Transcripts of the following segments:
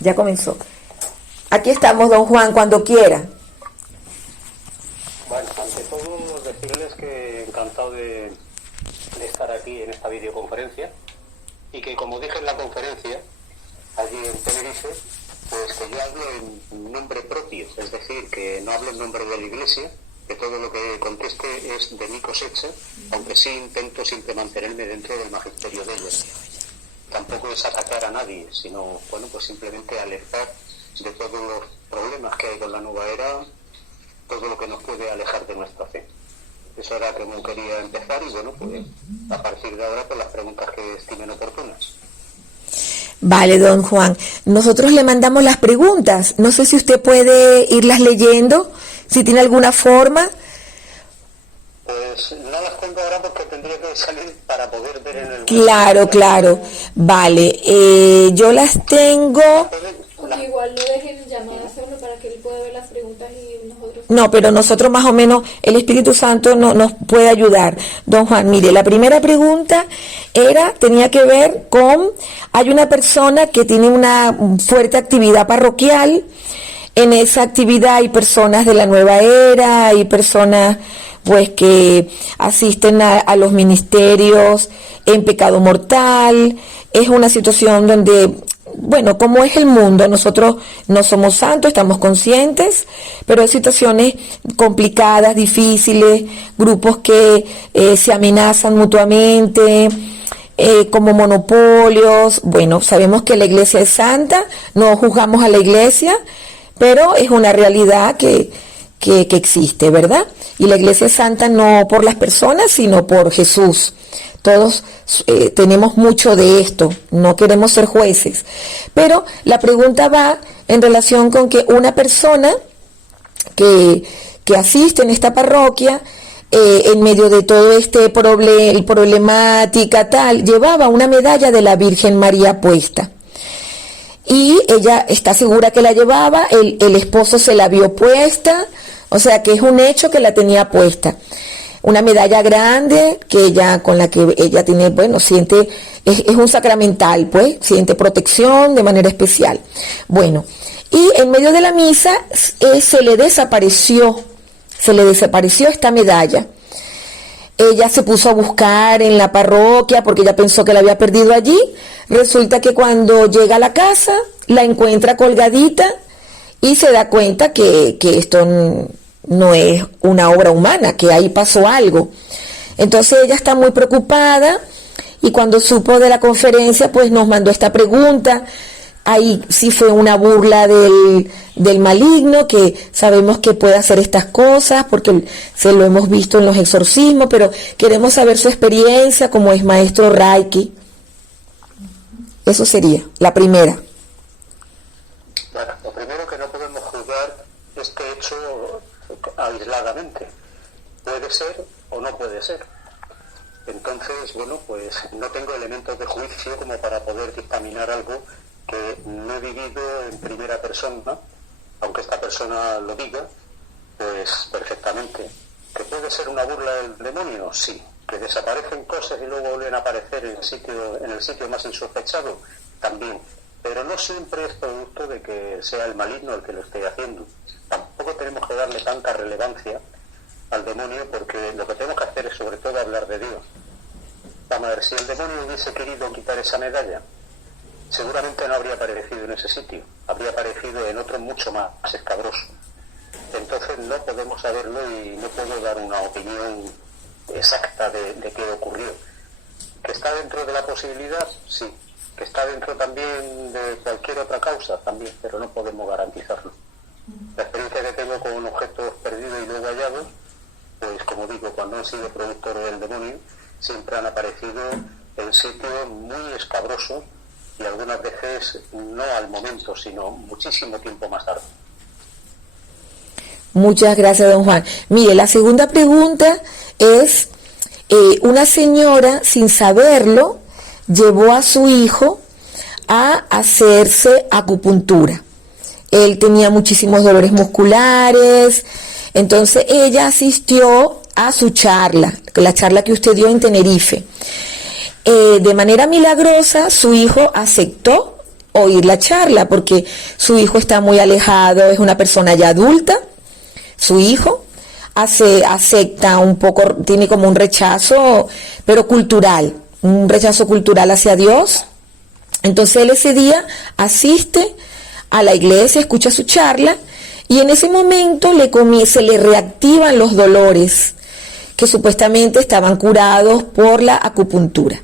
Ya comenzó. Aquí estamos, don Juan, cuando quiera. Bueno, ante todo decirles que encantado de estar aquí en esta videoconferencia y que, como dije en la conferencia allí en Tenerife, pues que yo hablo en nombre propio, es decir, que no hablo en nombre de la Iglesia, que todo lo que conteste es de mi cosecha, aunque sí intento siempre mantenerme dentro del magisterio de ellos. Tampoco es atacar a nadie, sino, bueno, pues simplemente alertar de todos los problemas que hay con la nueva era, todo lo que nos puede alejar de nuestra fe. Eso era como quería empezar y, bueno, pues a partir de ahora, pues las preguntas que estimen oportunas. Vale, don Juan. Nosotros le mandamos las preguntas. No sé si usted puede irlas leyendo, si tiene alguna forma. Pues no las tengo ahora porque tendría que salir para poder ver en el... Claro. Vale, yo las tengo... Porque igual no dejen llamada solo para que él pueda ver las preguntas y nosotros... No, pero nosotros más o menos, el Espíritu Santo nos puede ayudar. Don Juan, mire, la primera pregunta tenía que ver con, hay una persona que tiene una fuerte actividad parroquial. En esa actividad hay personas de la nueva era, hay personas pues que asisten a los ministerios en pecado mortal. Es una situación donde, bueno, como es el mundo, nosotros no somos santos, estamos conscientes, pero hay situaciones complicadas, difíciles, grupos que se amenazan mutuamente, como monopolios. Bueno, sabemos que la iglesia es santa, no juzgamos a la iglesia, pero es una realidad que existe, ¿verdad? Y la iglesia es santa no por las personas, sino por Jesús. Todos tenemos mucho de esto, no queremos ser jueces. Pero la pregunta va en relación con que una persona que asiste en esta parroquia, en medio de todo este problemática tal, llevaba una medalla de la Virgen María puesta. Y ella está segura que la llevaba, el esposo se la vio puesta, o sea que es un hecho que la tenía puesta. Una medalla grande que ella, con la que ella tiene, bueno, siente, es un sacramental, pues, siente protección de manera especial. Bueno, y en medio de la misa se le desapareció esta medalla. Ella se puso a buscar en la parroquia porque ella pensó que la había perdido allí. Resulta que cuando llega a la casa la encuentra colgadita y se da cuenta que esto no es una obra humana, que ahí pasó algo. Entonces ella está muy preocupada y cuando supo de la conferencia pues nos mandó esta pregunta. Ahí sí fue una burla del maligno, que sabemos que puede hacer estas cosas porque se lo hemos visto en los exorcismos, pero queremos saber su experiencia como es maestro Reiki. Eso sería la primera. Bueno, lo primero, que no podemos juzgar este hecho aisladamente. Puede ser o no puede ser. Entonces, bueno, pues no tengo elementos de juicio como para poder dictaminar algo que no he vivido en primera persona, aunque esta persona lo diga, pues perfectamente. ¿Que puede ser una burla del demonio? Sí. ¿Que desaparecen cosas y luego vuelven a aparecer en el sitio más insospechado? También. Pero no siempre es producto de que sea el maligno el que lo esté haciendo. Tampoco tenemos que darle tanta relevancia al demonio, porque lo que tenemos que hacer es sobre todo hablar de Dios. Vamos a ver, si el demonio hubiese querido quitar esa medalla, seguramente no habría aparecido en ese sitio, habría aparecido en otro mucho más escabroso. Entonces no podemos saberlo y no puedo dar una opinión exacta de qué ocurrió. ¿Que está dentro de la posibilidad? Sí. ¿Que está dentro también de cualquier otra causa? También, pero no podemos garantizarlo. La experiencia que tengo con objetos perdidos y luego hallados, pues como digo, cuando han sido productor del demonio, siempre han aparecido en sitios muy escabrosos y algunas veces no al momento, sino muchísimo tiempo más tarde. Muchas gracias, don Juan. Mire, la segunda pregunta es, una señora, sin saberlo, llevó a su hijo a hacerse acupuntura. Él tenía muchísimos dolores musculares, entonces ella asistió a su charla, la charla que usted dio en Tenerife. De manera milagrosa, su hijo aceptó oír la charla, porque su hijo está muy alejado, es una persona ya adulta, su hijo acepta un poco, tiene como un rechazo, pero cultural, un rechazo cultural hacia Dios. Entonces él ese día asiste a la iglesia, escucha su charla, y en ese momento se le reactivan los dolores que supuestamente estaban curados por la acupuntura.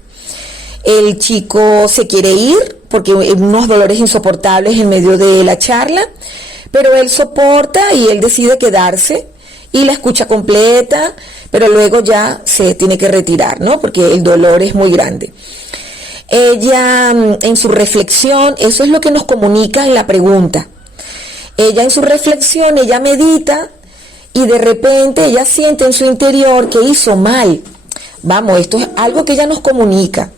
El chico se quiere ir porque unos dolores insoportables en medio de la charla, pero él soporta y él decide quedarse y la escucha completa, pero luego ya se tiene que retirar, ¿no? Porque el dolor es muy grande. Ella en su reflexión, eso es lo que nos comunica en la pregunta. Ella en su reflexión, ella medita y de repente ella siente en su interior que hizo mal. Vamos, esto es algo que ella nos comunica.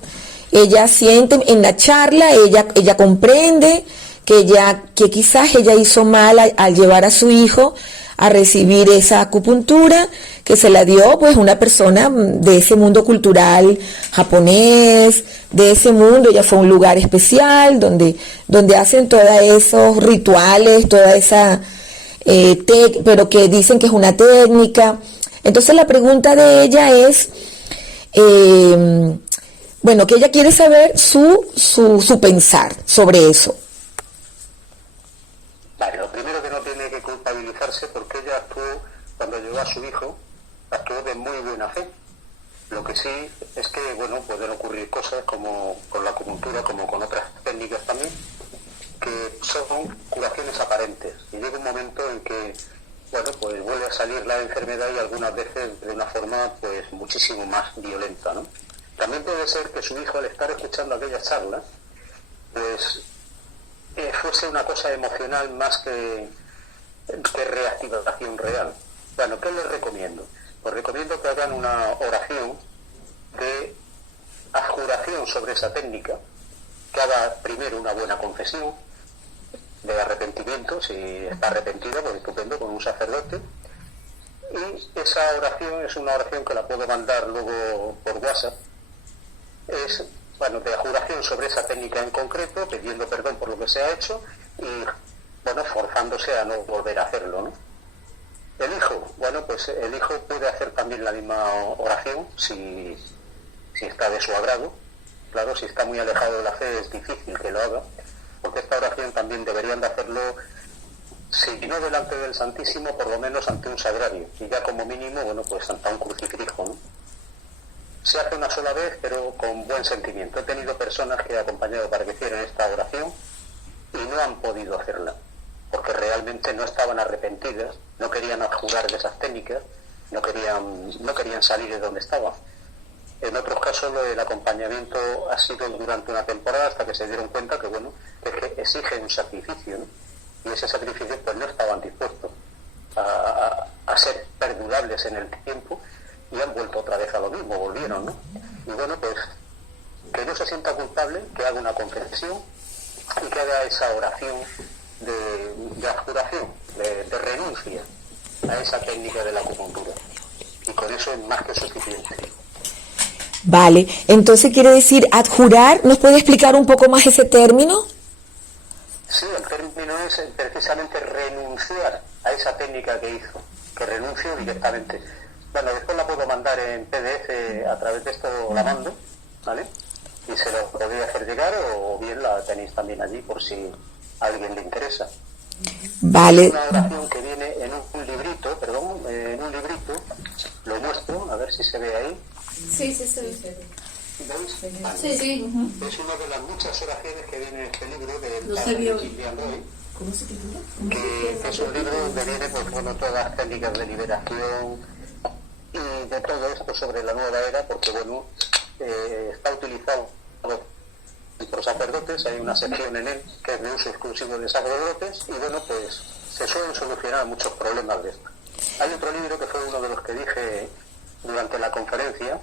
Ella siente en la charla, ella comprende que quizás ella hizo mal al llevar a su hijo a recibir esa acupuntura que se la dio pues una persona de ese mundo cultural japonés, de ese mundo. Ella fue a un lugar especial donde hacen todos esos rituales, toda esa pero que dicen que es una técnica. Entonces la pregunta de ella es bueno, que ella quiere saber su pensar sobre eso. Vale, lo primero que no tiene que culpabilizarse porque ella actuó, cuando llegó a su hijo, actuó de muy buena fe. Lo que sí es que, bueno, pueden ocurrir cosas como con la acupuntura, como con otras técnicas también, que son curaciones aparentes. Y llega un momento en que, bueno, pues vuelve a salir la enfermedad y algunas veces de una forma, pues, muchísimo más violenta, ¿no? También puede ser que su hijo, al estar escuchando aquellas charlas, pues fuese una cosa emocional más que reactivación real. Bueno, ¿qué les recomiendo? Pues recomiendo que hagan una oración de adjuración sobre esa técnica, que haga primero una buena confesión de arrepentimiento, si está arrepentida, pues estupendo, con un sacerdote. Y esa oración es una oración que la puedo mandar luego por WhatsApp. Es, bueno, de adjuración sobre esa técnica en concreto, pidiendo perdón por lo que se ha hecho y, bueno, forzándose a no volver a hacerlo, ¿no? El hijo, bueno, pues el hijo puede hacer también la misma oración si está de su agrado. Claro, si está muy alejado de la fe es difícil que lo haga, porque esta oración también deberían de hacerlo, si no delante del Santísimo, por lo menos ante un sagrario, y ya como mínimo, bueno, pues ante un crucifijo, ¿no? Se hace una sola vez, pero con buen sentimiento. He tenido personas que he acompañado para que hicieran esta oración y no han podido hacerla, porque realmente no estaban arrepentidas, no querían adjurar de esas técnicas, no querían salir de donde estaban. En otros casos el acompañamiento ha sido durante una temporada hasta que se dieron cuenta que, bueno, es que exige un sacrificio, ¿no? Y ese sacrificio pues no estaban dispuestos a ser perdurables en el tiempo y han vuelto otra vez a lo mismo, volvieron, ¿no? Y bueno, pues que no se sienta culpable, que haga una confesión y que haga esa oración de adjuración, de renuncia a esa técnica de la acupuntura. Y con eso es más que suficiente. Vale, entonces quiere decir adjurar. ¿Nos puede explicar un poco más ese término? Sí, el término es precisamente renunciar a esa técnica que hizo, que renunció directamente. Bueno, después la puedo mandar en PDF, a través de esto la mando, ¿vale? Y se lo podría hacer llegar, o bien la tenéis también allí por si a alguien le interesa. Vale. Es una oración que viene en un librito, lo muestro, a ver si se ve ahí. Sí, sí, sí. ¿Veis? Vale. Sí, sí. Es una de las muchas oraciones que viene en este libro del No se padre vio. Ciprián Roy, ¿Cómo se titula? que es un libro donde viene, pues, bueno, todas las técnicas de liberación y de todo esto sobre la nueva era, porque, bueno, está utilizado por sacerdotes, hay una sección en él que es de uso exclusivo de sacerdotes y, bueno, pues se suelen solucionar muchos problemas de esto. Hay otro libro que fue uno de los que dije durante la conferencia,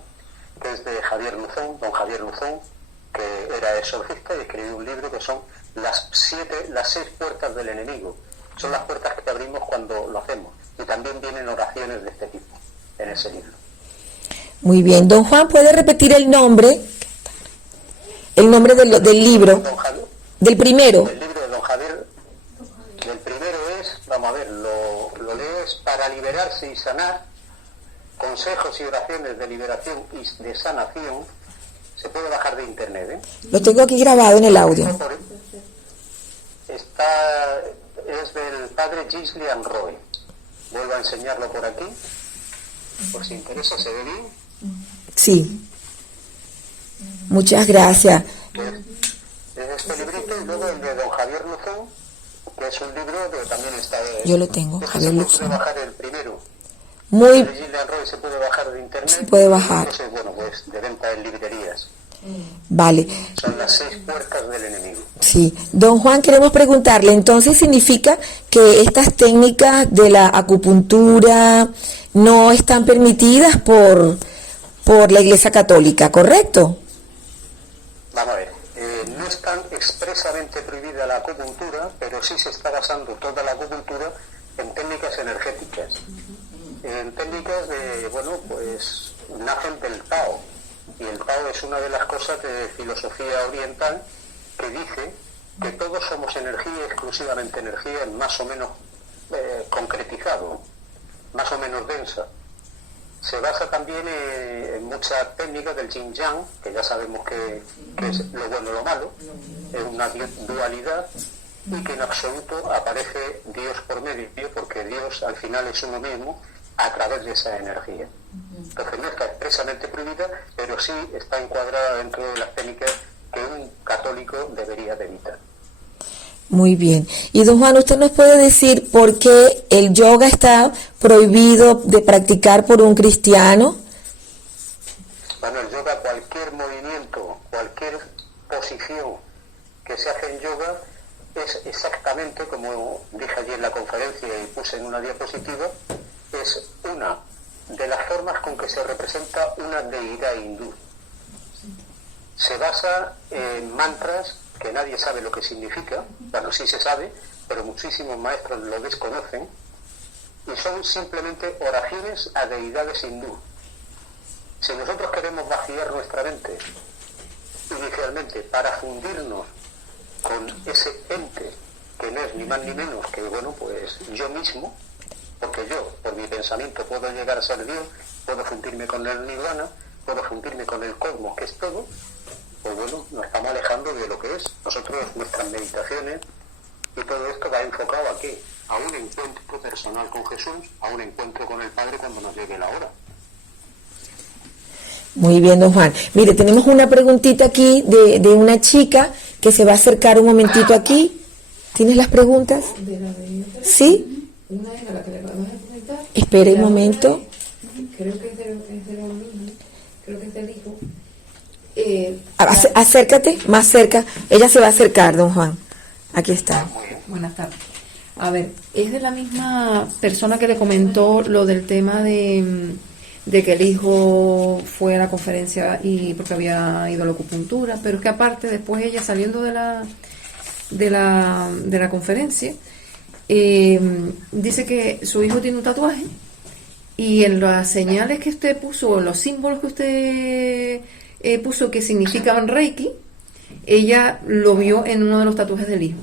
que es de Javier Luzón, don Javier Luzón, que era exorcista y escribió un libro que son las 6 puertas del enemigo. Son las puertas que abrimos cuando lo hacemos. Y también vienen oraciones de este tipo en ese libro. Muy bien. Don Juan, ¿puede repetir el nombre? El nombre del libro. Del primero. El libro de don Javier, del primero es, vamos a ver, lo lees para liberarse y sanar, consejos y oraciones de liberación y de sanación. Se puede bajar de internet, ¿eh? Lo tengo aquí grabado en el audio. Es del padre Gislian Roy. Vuelvo a enseñarlo por aquí, por si interesa. ¿Se ve bien? Sí. Muchas gracias. Pues, es este librito, y luego el de don Javier Luzón, que es un libro que también está... Yo lo tengo, Javier Se Luzón. puede bajar el primero. Muy... El de Gillian Roy se puede bajar de internet. Se puede bajar. Ese, bueno, pues de venta en librerías. Vale. Son las 6 puertas del enemigo. Sí. Don Juan, queremos preguntarle, entonces significa que estas técnicas de la acupuntura no están permitidas por la Iglesia Católica, ¿correcto? Vamos a ver, no está expresamente prohibida la acupuntura, pero sí se está basando toda la acupuntura en técnicas energéticas. En técnicas de, bueno, pues nacen del Tao. Y el Tao es una de las cosas de filosofía oriental que dice que todos somos energía, exclusivamente energía, más o menos concretizado, más o menos densa. Se basa también en muchas técnicas del yin yang, que ya sabemos que es lo bueno y lo malo, es una dualidad, y que en absoluto aparece Dios por medio, porque Dios al final es uno mismo a través de esa energía. Entonces no está expresamente prohibida, pero sí está encuadrada dentro de las técnicas que un católico debería de evitar. Muy bien. Y don Juan, ¿usted nos puede decir por qué el yoga está prohibido de practicar por un cristiano? Bueno, el yoga, cualquier movimiento, cualquier posición que se hace en yoga es exactamente, como dije ayer en la conferencia y puse en una diapositiva, es una de las formas con que se representa una deidad hindú. Se basa en mantras que nadie sabe lo que significa, bueno, sí se sabe, pero muchísimos maestros lo desconocen, y son simplemente oraciones a deidades hindú. Si nosotros queremos vaciar nuestra mente inicialmente para fundirnos con ese ente que no es ni más ni menos que, bueno, pues yo mismo, porque yo, por mi pensamiento, puedo llegar a ser Dios, puedo fundirme con el nirvana, puedo fundirme con el cosmos, que es todo, pues bueno, nos estamos alejando de lo que es. Nosotros, nuestras meditaciones y todo esto va enfocado a qué? A un encuentro personal con Jesús, a un encuentro con el Padre cuando nos llegue la hora. Muy bien, don Juan. Mire, tenemos una preguntita aquí de una chica que se va a acercar un momentito aquí. ¿Tienes las preguntas? ¿Sí? Una es a la que le vamos a comentar. Espere un momento. Creo que es de los niños, creo que es del hijo. Acércate, más cerca. Ella se va a acercar, don Juan. Aquí está. Buenas tardes. A ver, es de la misma persona que le comentó lo del tema de que el hijo fue a la conferencia y porque había ido a la acupuntura, pero es que aparte después ella saliendo de la conferencia dice que su hijo tiene un tatuaje y en las señales que usted puso, en los símbolos que usted puso que significaban Reiki, ella lo vio en uno de los tatuajes del hijo.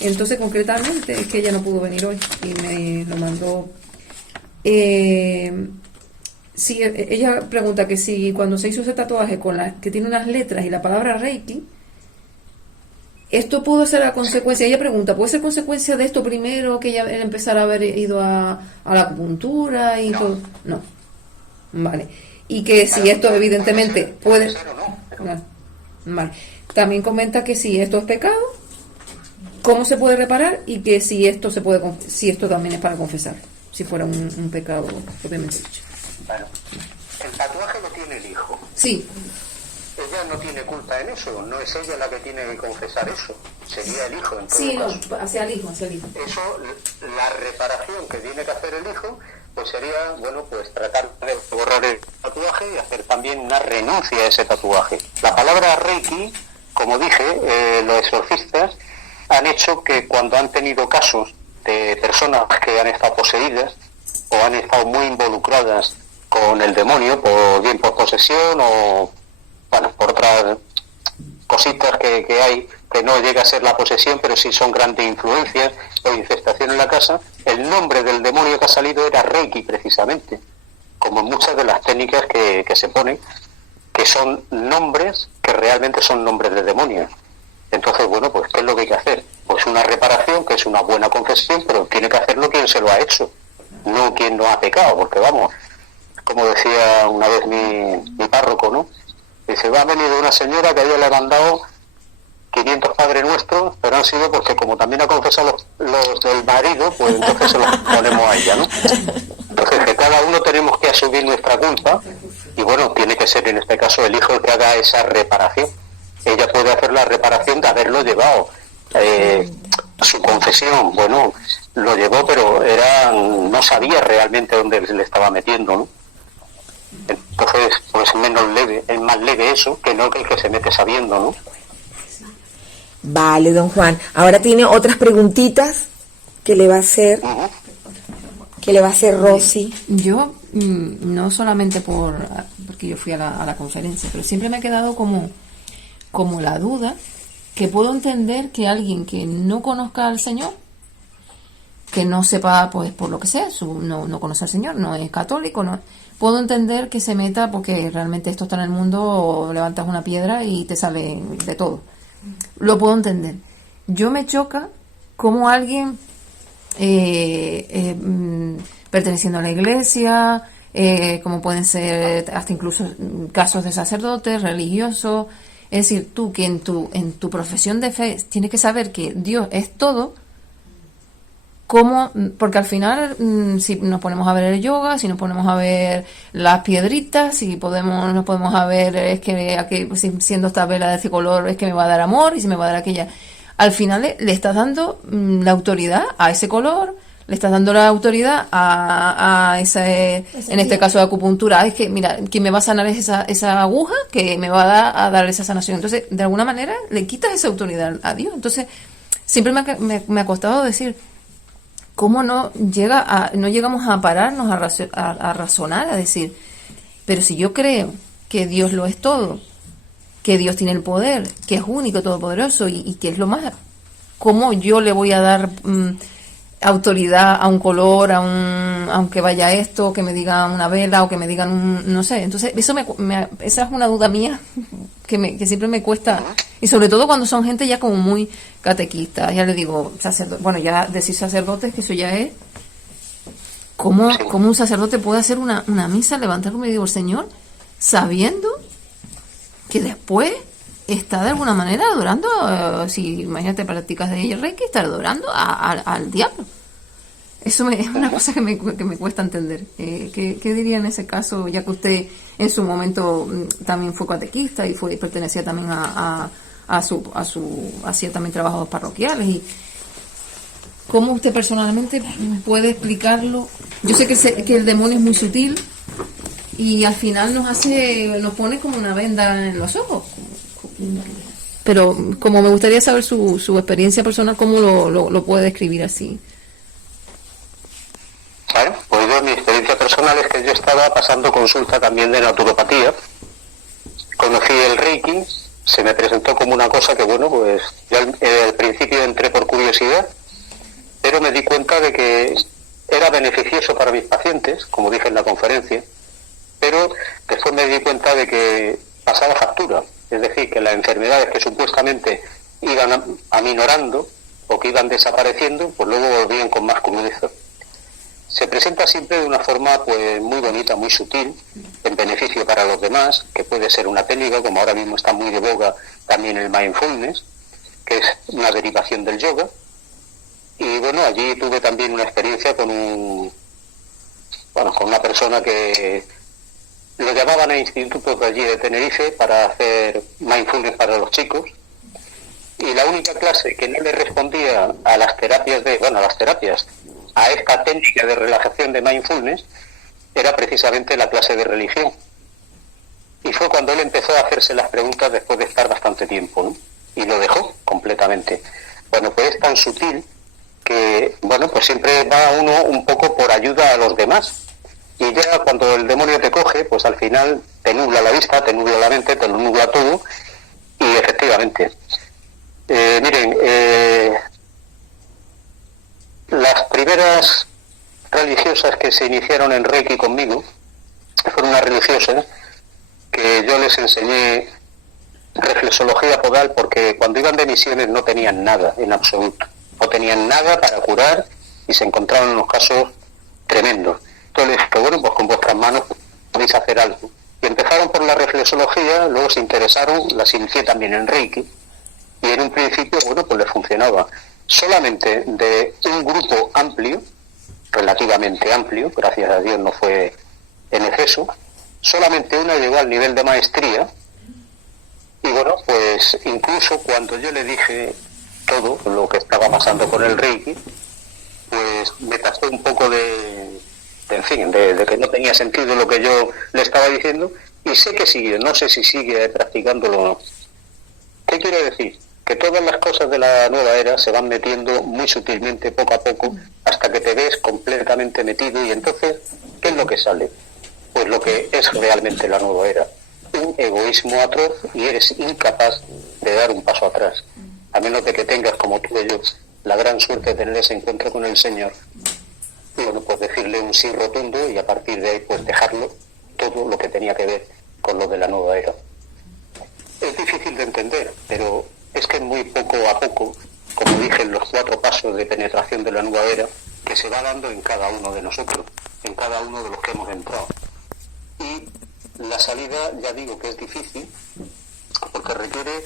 Entonces concretamente es que ella no pudo venir hoy y me lo mandó. Sí, ella pregunta que si cuando se hizo ese tatuaje con que tiene unas letras y la palabra Reiki, esto pudo ser la consecuencia. Ella pregunta, ¿puede ser consecuencia de esto primero que él empezara a haber ido a la acupuntura y todo? No. Vale. Y que si esto evidentemente puede... No. Vale. También comenta que si esto es pecado, ¿cómo se puede reparar? Y que si esto si esto también es para confesar, si fuera un pecado propiamente dicho. Bueno, el tatuaje lo tiene el hijo. Sí. Ella no tiene culpa en eso, no es ella la que tiene que confesar eso, sería el hijo en todo Sí, caso. no, hacia el hijo. Eso, la reparación que tiene que hacer el hijo, pues sería, bueno, pues tratar de borrar el tatuaje y hacer también una renuncia a ese tatuaje. La palabra Reiki, como dije, los exorcistas han hecho que cuando han tenido casos de personas que han estado poseídas o han estado muy involucradas con el demonio, bien por posesión o bueno, por otras cositas que hay que no llega a ser la posesión, pero sí son grandes influencias o infestación en la casa, el nombre del demonio que ha salido era Reiki, precisamente, como muchas de las técnicas que se ponen, que son nombres que realmente son nombres de demonios. Entonces, bueno, pues ¿qué es lo que hay que hacer? Pues una reparación, que es una buena confesión, pero tiene que hacerlo quien se lo ha hecho, no quien no ha pecado, porque vamos, como decía una vez mi párroco, ¿no? Dice, va a venir una señora que a ella le ha mandado 500 Padres Nuestros, pero han sido porque como también ha confesado los del marido, pues entonces se los ponemos a ella, ¿no? Entonces que cada uno tenemos que asumir nuestra culpa y bueno, tiene que ser en este caso el hijo el que haga esa reparación. Ella puede hacer la reparación de haberlo llevado. Su confesión, bueno, lo llevó, pero no sabía realmente dónde le estaba metiendo, ¿no? Entonces, pues es más leve eso que no que el que se mete sabiendo, ¿no? Vale, don Juan. Ahora tiene otras preguntitas que le va a hacer, Rosy. Yo, no solamente porque yo fui a la conferencia, pero siempre me ha quedado como la duda, que puedo entender que alguien que no conozca al Señor, que no sepa, pues por lo que sea, no conoce al Señor, no es católico, no, puedo entender que se meta porque realmente esto está en el mundo, o levantas una piedra y te sale de todo. Lo puedo entender. Yo me choca como alguien perteneciendo a la iglesia, como pueden ser hasta incluso casos de sacerdotes, religiosos. Es decir, tú que en tu profesión de fe tienes que saber que Dios es todo, porque al final, si nos ponemos a ver el yoga, si nos ponemos a ver las piedritas, si nos podemos a ver, es que aquí, siendo esta vela de este color, es que me va a dar amor, y si me va a dar aquella. Al final le estás dando la autoridad a ese color, le estás dando la autoridad a ese, en este caso de acupuntura, es que mira, quien me va a sanar es esa aguja que me va a dar esa sanación. Entonces, de alguna manera, le quitas esa autoridad a Dios. Entonces, siempre me ha costado decir, ¿cómo no llegamos a pararnos a razonar, a decir, pero si yo creo que Dios lo es todo, que Dios tiene el poder, que es único, todopoderoso y que es lo más, ¿cómo yo le voy a dar autoridad a un color, aunque vaya esto, que me digan una vela o que me digan no sé? Entonces, esa es una duda mía que siempre me cuesta, y sobre todo cuando son gente ya como muy catequista, ya le digo, bueno, ya decir sacerdotes, que eso ya es, ¿cómo un sacerdote puede hacer una misa, levantarme y digo, Señor, sabiendo que después está de alguna manera adorando, si imagínate practicas de Reiki, está adorando al diablo? Eso es una cosa que me cuesta entender. ¿Qué diría en ese caso, ya que usted en su momento también fue catequista y pertenecía también hacía también trabajos parroquiales? ¿Y cómo usted personalmente puede explicarlo? Yo sé que el demonio es muy sutil y al final nos pone como una venda en los ojos. Pero como me gustaría saber su experiencia personal, ¿cómo lo puede describir así? Bueno, pues yo, mi experiencia personal es que yo estaba pasando consulta también de naturopatía, conocí el Reiki, se me presentó como una cosa que, bueno, pues yo al principio entré por curiosidad, pero me di cuenta de que era beneficioso para mis pacientes, como dije en la conferencia, pero después me di cuenta de que pasaba factura, es decir, que las enfermedades que supuestamente iban aminorando o que iban desapareciendo, pues luego volvían con más crudeza. Se presenta siempre de una forma pues muy bonita, muy sutil, en beneficio para los demás, que puede ser una técnica, como ahora mismo está muy de boga también el mindfulness, que es una derivación del yoga. Y bueno, allí tuve también una experiencia con una persona que lo llamaban a institutos de allí de Tenerife para hacer mindfulness para los chicos. Y la única clase que no le respondía a las terapias a esta técnica de relajación de mindfulness era precisamente la clase de religión. Y fue cuando él empezó a hacerse las preguntas después de estar bastante tiempo, ¿no? Y lo dejó completamente. Bueno, pues es tan sutil que, bueno, pues siempre va uno un poco por ayuda a los demás. Y ya cuando el demonio te coge, pues al final te nubla la vista, te nubla la mente, te lo nubla todo. Y efectivamente, Miren, las primeras religiosas que se iniciaron en Reiki conmigo fueron unas religiosas que yo les enseñé reflexología podal, porque cuando iban de misiones no tenían nada en absoluto, no tenían nada para curar y se encontraban en unos casos tremendos. Entonces les dije, bueno, pues con vuestras manos podéis hacer algo. Y empezaron por la reflexología, luego se interesaron, las inicié también en Reiki, y en un principio, bueno, pues les funcionaba. Solamente de un grupo amplio, relativamente amplio, gracias a Dios no fue en exceso, solamente una llegó al nivel de maestría, y bueno, pues incluso cuando yo le dije todo lo que estaba pasando con el Reiki, pues me tasó un poco de que no tenía sentido lo que yo le estaba diciendo, y sé que sigue, no sé si sigue practicándolo o no. ¿Qué quiero decir? Que todas las cosas de la nueva era se van metiendo muy sutilmente, poco a poco, hasta que te ves completamente metido, y entonces, ¿qué es lo que sale? Pues lo que es realmente la nueva era. Un egoísmo atroz, y eres incapaz de dar un paso atrás, a menos de que tengas, como tú y yo, la gran suerte de tener ese encuentro con el Señor, y bueno, pues decirle un sí rotundo, y a partir de ahí pues dejarlo todo lo que tenía que ver con lo de la nueva era. Es difícil de entender, pero es que muy poco a poco, como dije, en los 4 pasos de penetración de la nueva era, que se va dando en cada uno de nosotros, en cada uno de los que hemos entrado. Y la salida, ya digo que es difícil, porque requiere,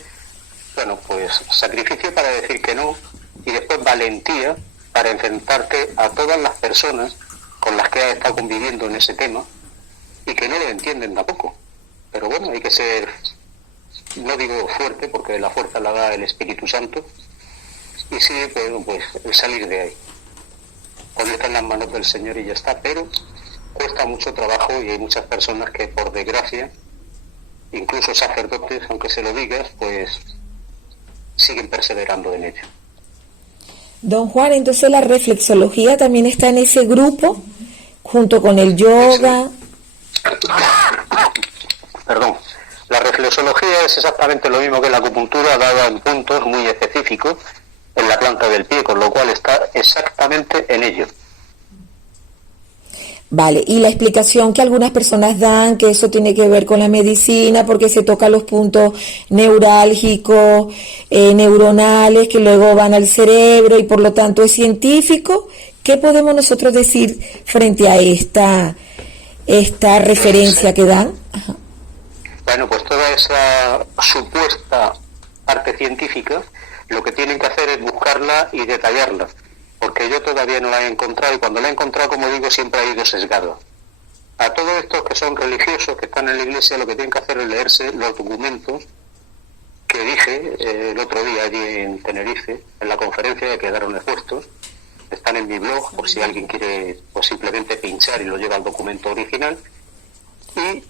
bueno, pues sacrificio para decir que no, y después valentía para enfrentarte a todas las personas con las que has estado conviviendo en ese tema y que no lo entienden tampoco. Pero bueno, hay que ser, no digo fuerte, porque la fuerza la da el Espíritu Santo, y sí, pues salir de ahí, ponerte en las manos del Señor y ya está. Pero cuesta mucho trabajo, y hay muchas personas que, por desgracia, incluso sacerdotes, aunque se lo digas, pues siguen perseverando en ello. Don Juan, entonces la reflexología también está en ese grupo, junto con el yoga. Perdón. La reflexología es exactamente lo mismo que la acupuntura, dada en puntos muy específicos en la planta del pie, con lo cual está exactamente en ello. Vale, y la explicación que algunas personas dan, que eso tiene que ver con la medicina, porque se tocan los puntos neurálgicos, neuronales, que luego van al cerebro, y por lo tanto es científico. ¿Qué podemos nosotros decir frente a esta referencia que dan? Ajá. Bueno, pues toda esa supuesta parte científica, lo que tienen que hacer es buscarla y detallarla, porque yo todavía no la he encontrado, y cuando la he encontrado, como digo, siempre ha ido sesgado. A todos estos que son religiosos, que están en la iglesia, lo que tienen que hacer es leerse los documentos que dije el otro día allí en Tenerife, en la conferencia, que quedaron expuestos. Están en mi blog, por si alguien quiere pues simplemente pinchar y lo lleva al documento original, y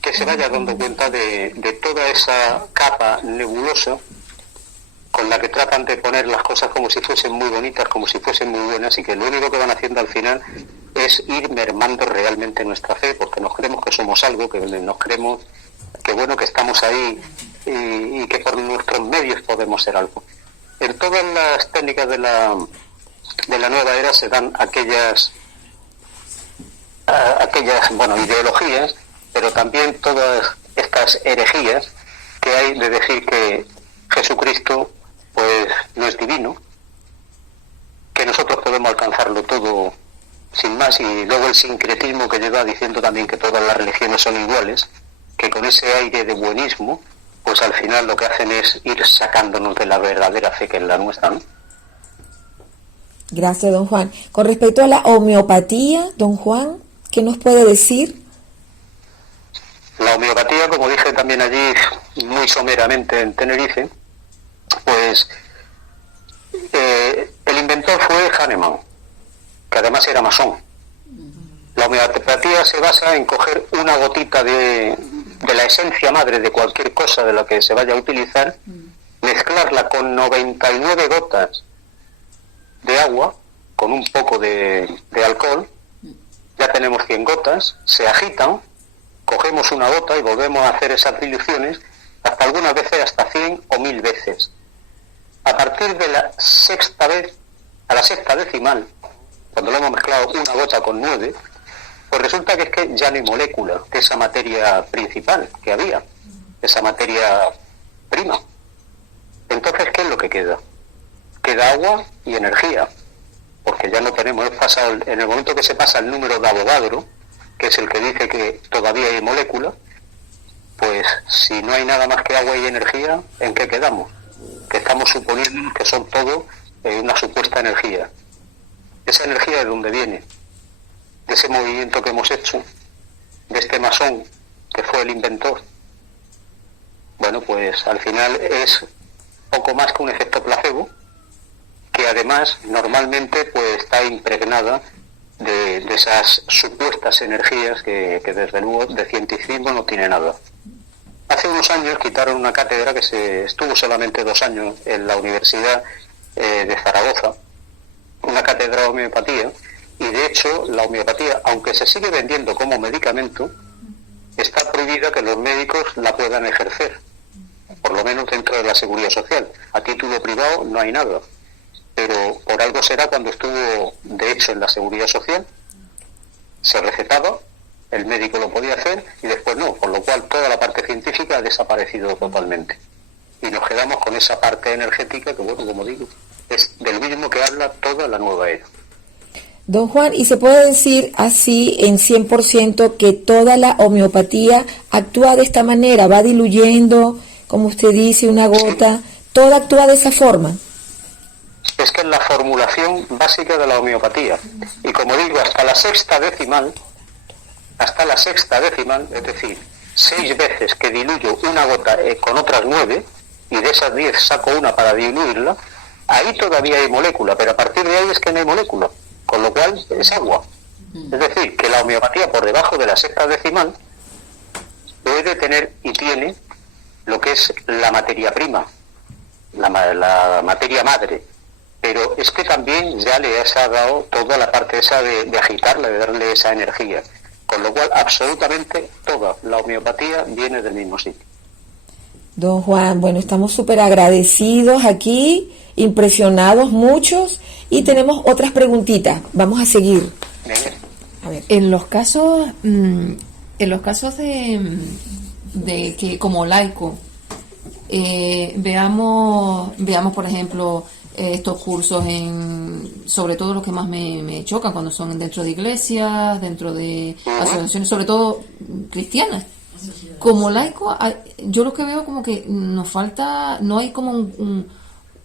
que se vaya dando cuenta de toda esa capa nebulosa con la que tratan de poner las cosas como si fuesen muy bonitas, como si fuesen muy buenas, y que lo único que van haciendo al final es ir mermando realmente nuestra fe, porque nos creemos que somos algo, que nos creemos que bueno, que estamos ahí, y que por nuestros medios podemos ser algo. En todas las técnicas de la nueva era se dan aquellas bueno, ideologías, pero también todas estas herejías que hay de decir que Jesucristo pues no es divino, que nosotros podemos alcanzarlo todo sin más, y luego el sincretismo que lleva diciendo también que todas las religiones son iguales, que con ese aire de buenismo pues al final lo que hacen es ir sacándonos de la verdadera fe, que es la nuestra, ¿no? Gracias, don Juan. Con respecto a la homeopatía, don Juan, ¿qué nos puede decir? La homeopatía, como dije también allí muy someramente en Tenerife, pues el inventor fue Hahnemann, que además era masón. La homeopatía se basa en coger una gotita de la esencia madre de cualquier cosa de la que se vaya a utilizar, mezclarla con 99 gotas de agua, con un poco de alcohol, ya tenemos 100 gotas, se agitan, cogemos una gota y volvemos a hacer esas diluciones, hasta algunas veces hasta 100 o 1000 veces. a partir de la sexta vez, a la sexta decimal, cuando lo hemos mezclado una gota con 9, pues resulta que es que ya no hay molécula de esa materia principal que había, esa materia prima. Entonces, ¿qué es lo que queda? Queda agua y energía, porque ya no tenemos, en el momento que se pasa el número de Avogadro, que es el que dice que todavía hay molécula, pues si no hay nada más que agua y energía, ¿en qué quedamos? Que estamos suponiendo que son todo una supuesta energía. ¿Esa energía de dónde viene? De ese movimiento que hemos hecho, de este masón que fue el inventor. Bueno, pues al final es poco más que un efecto placebo, que además normalmente pues está impregnada de esas supuestas energías que desde luego de cientificismo no tiene nada. Hace unos años quitaron una cátedra que se estuvo solamente 2 años en la Universidad de Zaragoza, una cátedra de homeopatía, y de hecho la homeopatía, aunque se sigue vendiendo como medicamento, está prohibida que los médicos la puedan ejercer, por lo menos dentro de la seguridad social. A título privado no hay nada, pero por algo será cuando estuvo de hecho en la seguridad social, se recetaba, el médico lo podía hacer y después no, con lo cual toda la parte científica ha desaparecido totalmente. Y nos quedamos con esa parte energética que, bueno, como digo, es del mismo que habla toda la nueva era. Don Juan, ¿y se puede decir así en 100% que toda la homeopatía actúa de esta manera, va diluyendo, como usted dice, una gota, toda actúa de esa forma? Es que es la formulación básica de la homeopatía. Y como digo, hasta la sexta decimal, es decir, 6 veces que diluyo una gota con otras 9, y de esas 10 saco una para diluirla, ahí todavía hay molécula, pero a partir de ahí es que no hay molécula, con lo cual es agua. Es decir, que la homeopatía por debajo de la sexta decimal puede tener y tiene lo que es la materia prima, la materia madre, pero es que también ya le ha dado toda la parte esa de agitarla, de darle esa energía, con lo cual absolutamente toda la homeopatía viene del mismo sitio. Don Juan, bueno, estamos súper agradecidos aquí, impresionados muchos, y tenemos otras preguntitas. Vamos a seguir. A ver, en los casos de que como laico veamos por ejemplo estos cursos sobre todo los que más me chocan cuando son dentro de iglesias, dentro de asociaciones, sobre todo cristianas. Como laico, yo lo que veo como que nos falta, no hay como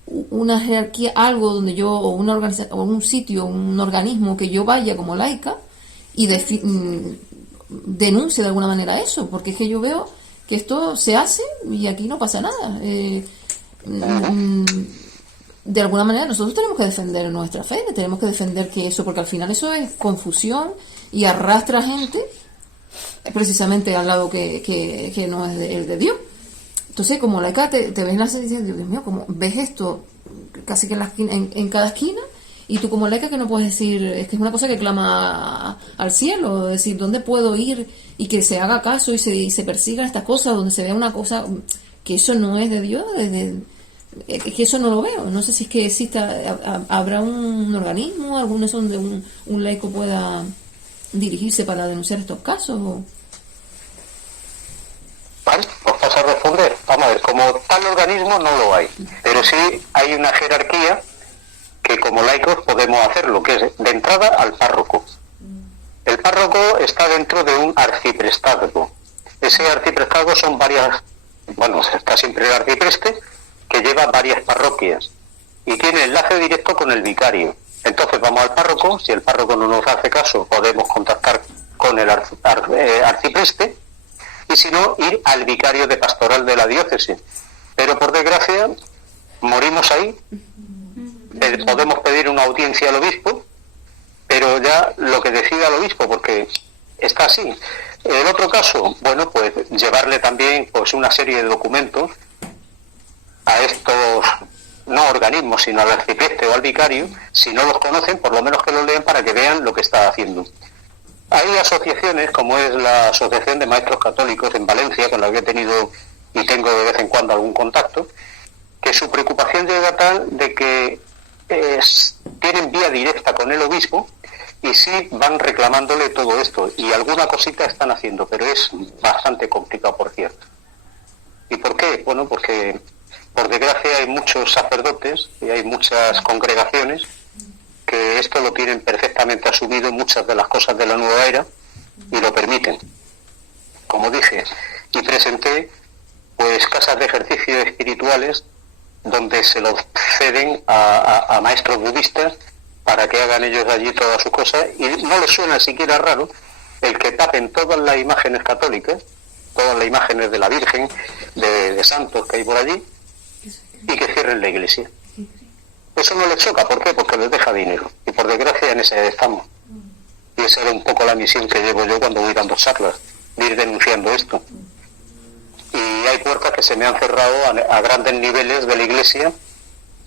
una jerarquía, algo donde yo, o una organización, o un sitio, un organismo que yo vaya como laica y denuncie de alguna manera eso, porque es que yo veo que esto se hace y aquí no pasa nada. De alguna manera nosotros tenemos que defender nuestra fe, tenemos que defender que eso, porque al final eso es confusión y arrastra a gente precisamente al lado que no es el de Dios. Entonces, como laica te ves en la serie y dices, Dios mío, como ves esto casi que en cada esquina, y tú como laica que no puedes decir, es que es una cosa que clama al cielo, decir, ¿dónde puedo ir y que se haga caso y se persigan estas cosas, donde se vea una cosa que eso no es de Dios? Que eso no lo veo. No sé si es que habrá un organismo, alguno donde un laico pueda dirigirse para denunciar estos casos. Vale, pues vas a responder. Vamos a ver, como tal organismo no lo hay, pero sí hay una jerarquía que como laicos podemos hacer, lo que es de entrada al párroco. El párroco está dentro de un arciprestazgo. Ese arciprestazgo son varias, está siempre el arcipreste, que lleva varias parroquias y tiene enlace directo con el vicario. Entonces vamos al párroco, si el párroco no nos hace caso, podemos contactar con el arcipreste, y si no, ir al vicario de pastoral de la diócesis. Pero por desgracia, morimos ahí, podemos pedir una audiencia al obispo, pero ya lo que decida el obispo, porque está así. El otro caso, pues llevarle también pues una serie de documentos a estos no organismos, sino al arcipreste o al vicario, si no los conocen, por lo menos que lo lean para que vean lo que está haciendo. Hay asociaciones, como es la Asociación de Maestros Católicos en Valencia, con la que he tenido y tengo de vez en cuando algún contacto, que su preocupación llega a tal de que tienen vía directa con el obispo y sí van reclamándole todo esto, y alguna cosita están haciendo, pero es bastante complicado, por cierto. ¿Y por qué? Bueno, porque por desgracia hay muchos sacerdotes y hay muchas congregaciones que esto lo tienen perfectamente asumido, muchas de las cosas de la nueva era, y lo permiten. Como dije, y presenté pues casas de ejercicio espirituales donde se los ceden a maestros budistas para que hagan ellos allí todas sus cosas, y no les suena siquiera raro el que tapen todas las imágenes católicas, todas las imágenes de la Virgen, de santos que hay por allí, y que cierren la iglesia. Eso no les choca, ¿por qué? Porque les deja dinero, y por desgracia en ese estamos. Y esa era un poco la misión que llevo yo cuando voy dando charlas, de ir denunciando esto. Y hay puertas que se me han cerrado a grandes niveles de la iglesia,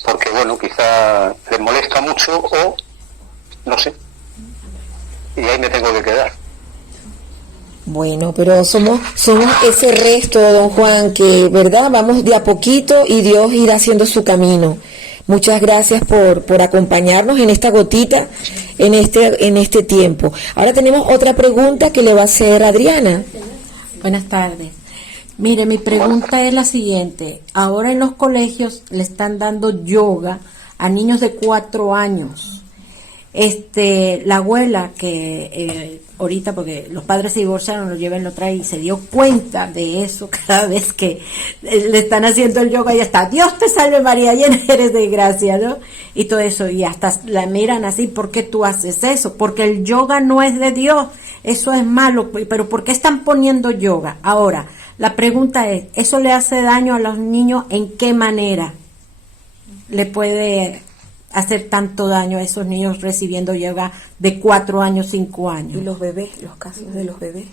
porque bueno, quizá les molesta mucho o no sé, y ahí me tengo que quedar. Bueno, pero somos ese resto, don Juan, que, ¿verdad? Vamos de a poquito y Dios irá haciendo su camino. Muchas gracias por acompañarnos en esta gotita, en este tiempo. Ahora tenemos otra pregunta que le va a hacer Adriana. Buenas tardes. Mire, mi pregunta es la siguiente. Ahora en los colegios le están dando yoga a niños de 4 años. La abuela que ahorita, porque los padres se divorciaron, lo lleva y lo trae, y se dio cuenta de eso cada vez que le están haciendo el yoga, y hasta Dios te salve María, llena eres de gracia, ¿no? Y todo eso, y hasta la miran así, ¿por qué tú haces eso? Porque el yoga no es de Dios, eso es malo, pero ¿por qué están poniendo yoga? Ahora, la pregunta es, ¿eso le hace daño a los niños? ¿En qué manera le puede hacer tanto daño a esos niños recibiendo yoga de 4 años, 5 años? Y los bebés, los casos de los bebés.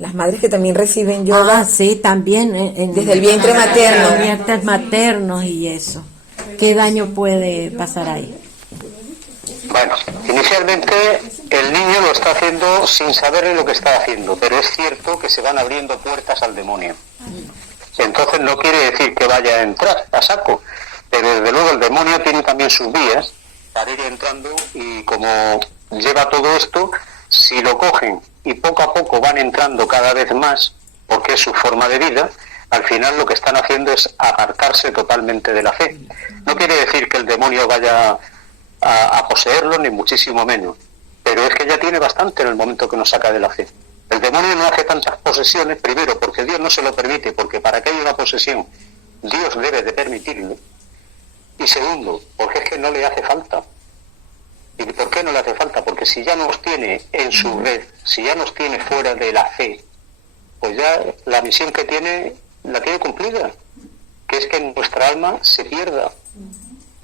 Las madres que también reciben yoga. Ah, sí, también. Desde el vientre materno. Los vientres maternos y eso. ¿Qué daño puede pasar ahí? Bueno, inicialmente el niño lo está haciendo sin saber lo que está haciendo, pero es cierto que se van abriendo puertas al demonio. Entonces no quiere decir que vaya a entrar a saco, pero desde luego el demonio tiene también sus vías para ir entrando, y como lleva todo esto, si lo cogen y poco a poco van entrando cada vez más, porque es su forma de vida, al final lo que están haciendo es apartarse totalmente de la fe. No quiere decir que el demonio vaya a poseerlo, ni muchísimo menos, pero es que ya tiene bastante en el momento que nos saca de la fe. El demonio no hace tantas posesiones, primero porque Dios no se lo permite, porque para que haya una posesión Dios debe de permitirlo, y segundo, porque es que no le hace falta. ¿Y por qué no le hace falta? Porque si ya nos tiene en su red, si ya nos tiene fuera de la fe, pues ya la misión que tiene, la tiene cumplida, que es que nuestra alma se pierda.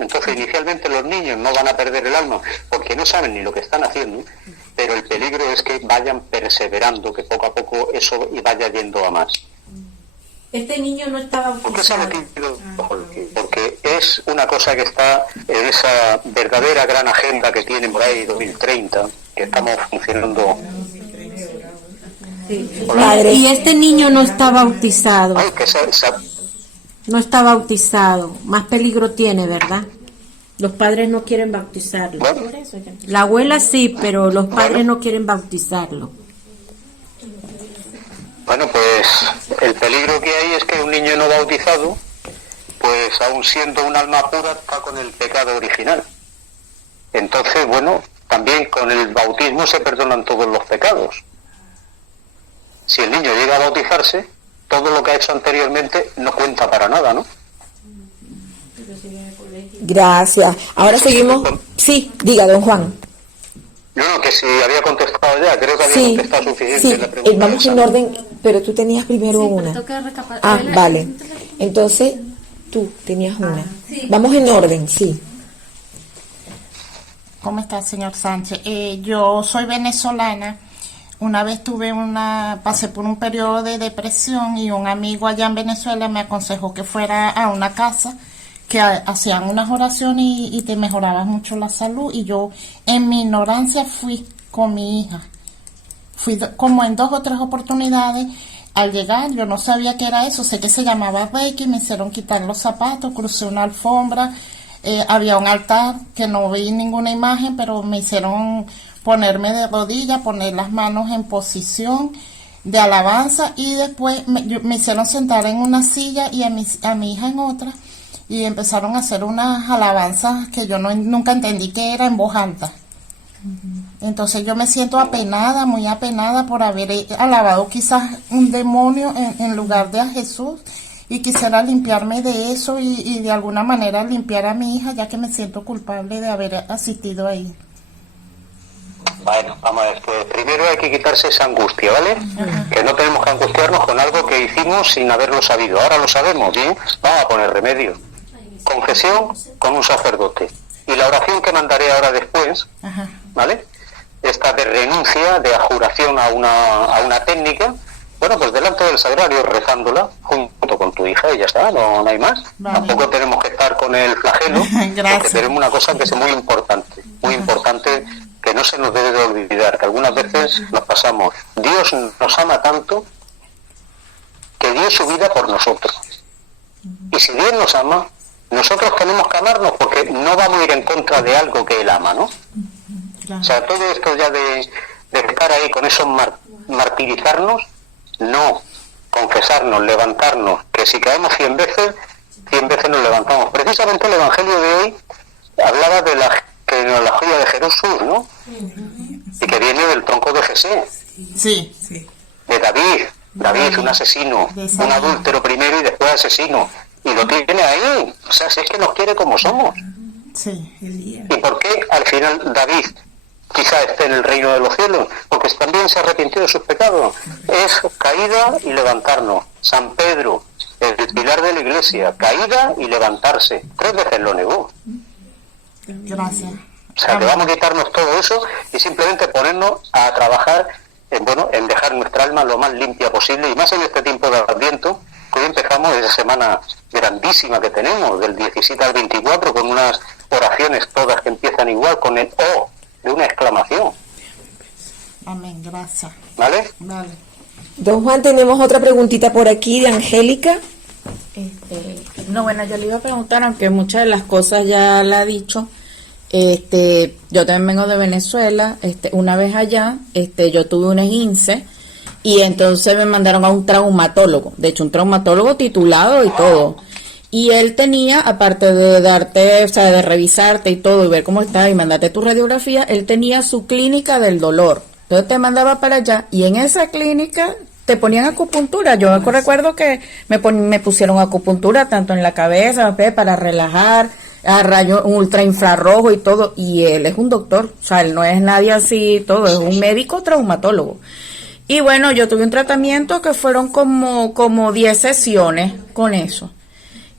Entonces inicialmente los niños no van a perder el alma porque no saben ni lo que están haciendo, pero el peligro es que vayan perseverando, que poco a poco eso vaya yendo a más. Este niño no estaba bautizado. Porque es una cosa que está en esa verdadera gran agenda que tienen por ahí 2030, que estamos funcionando. Sí. Y este niño no está bautizado. Ay, que No está bautizado. Más peligro tiene, ¿verdad? Los padres no quieren bautizarlo. Bueno. La abuela sí, pero los padres no quieren bautizarlo. Bueno, pues el peligro que hay es que un niño no bautizado, pues aún siendo un alma pura, está con el pecado original. Entonces, bueno, también con el bautismo se perdonan todos los pecados. Si el niño llega a bautizarse, todo lo que ha hecho anteriormente no cuenta para nada, ¿no? Gracias. Ahora seguimos. Sí, diga, don Juan. No, que si había contestado ya, creo que había Sí, contestado suficiente sí, la pregunta. vamos en orden, pero tú tenías primero una. Vale. Entonces, tú tenías una. Vamos en orden, sí. ¿Cómo está, señor Sánchez? Yo soy venezolana. Una vez pasé por un periodo de depresión y un amigo allá en Venezuela me aconsejó que fuera a una casa que hacían unas oraciones y te mejoraba mucho la salud, y yo en mi ignorancia fui con mi hija. Fui como en 2 o 3 oportunidades, Al llegar, yo no sabía qué era eso, sé que se llamaba Reiki, me hicieron quitar los zapatos, crucé una alfombra, había un altar que no vi ninguna imagen, pero me hicieron ponerme de rodillas, poner las manos en posición de alabanza y después me hicieron sentar en una silla y a mi hija en otra y empezaron a hacer unas alabanzas que yo nunca entendí que era en voz alta. Entonces yo me siento apenada, muy apenada por haber alabado quizás un demonio en lugar de a Jesús y quisiera limpiarme de eso y de alguna manera limpiar a mi hija ya que me siento culpable de haber asistido ahí. Bueno, vamos a ver, pues primero hay que quitarse esa angustia, ¿vale? Que no tenemos que angustiarnos con algo que hicimos sin haberlo sabido. Ahora lo sabemos, ¿bien? Vamos a poner remedio. Confesión con un sacerdote. Y la oración que mandaré ahora después, ¿vale? Esta de renuncia, de adjuración a una técnica, bueno, pues delante del sagrario rezándola junto con tu hija y ya está, no hay más. Vale. Tampoco tenemos que estar con el flagelo, porque tenemos una cosa que es muy importante, que no se nos debe de olvidar, que algunas veces nos pasamos. Dios nos ama tanto que dio su vida por nosotros. Y si Dios nos ama, nosotros tenemos que amarnos porque no vamos a ir en contra de algo que Él ama, ¿no? Claro. O sea, todo esto ya de estar ahí con eso, martirizarnos, no, confesarnos, levantarnos, que si caemos 100 veces nos levantamos. Precisamente el Evangelio de hoy hablaba de la genealogía de Jesús, ¿no? Y que viene del tronco de Jesé. Sí. De David, un asesino, un adúltero primero y después asesino. Y lo tiene ahí. O sea, si es que nos quiere como somos. Sí. ¿Y por qué al final David quizá esté en el reino de los cielos? Porque también se arrepintió de sus pecados. Es caída y levantarnos. San Pedro, el pilar de la iglesia, caída y levantarse. 3 veces lo negó. Gracias. O sea, que vamos a quitarnos todo eso y simplemente ponernos a trabajar en dejar nuestra alma lo más limpia posible, y más en este tiempo de Adviento, que hoy empezamos esa semana grandísima que tenemos, del 17 al 24, con unas oraciones todas que empiezan igual, con el O de una exclamación. Amén, gracias. ¿Vale? Vale. Don Juan, tenemos otra preguntita por aquí de Angélica. No, bueno, yo le iba a preguntar, aunque muchas de las cosas ya la ha dicho. Yo también vengo de Venezuela. Una vez allá, yo tuve un esguince y entonces me mandaron a un traumatólogo. De hecho, un traumatólogo titulado y todo. Y él tenía, aparte de darte, o sea, de revisarte y todo y ver cómo estaba y mandarte tu radiografía, él tenía su clínica del dolor. Entonces te mandaba para allá y en esa clínica te ponían acupuntura. Yo recuerdo que me pusieron acupuntura tanto en la cabeza, para relajar, a rayo ultra infrarrojo y todo. Y él es un doctor, o sea, él no es nadie así, todo, es un médico traumatólogo. Y bueno, yo tuve un tratamiento que fueron como 10 sesiones con eso.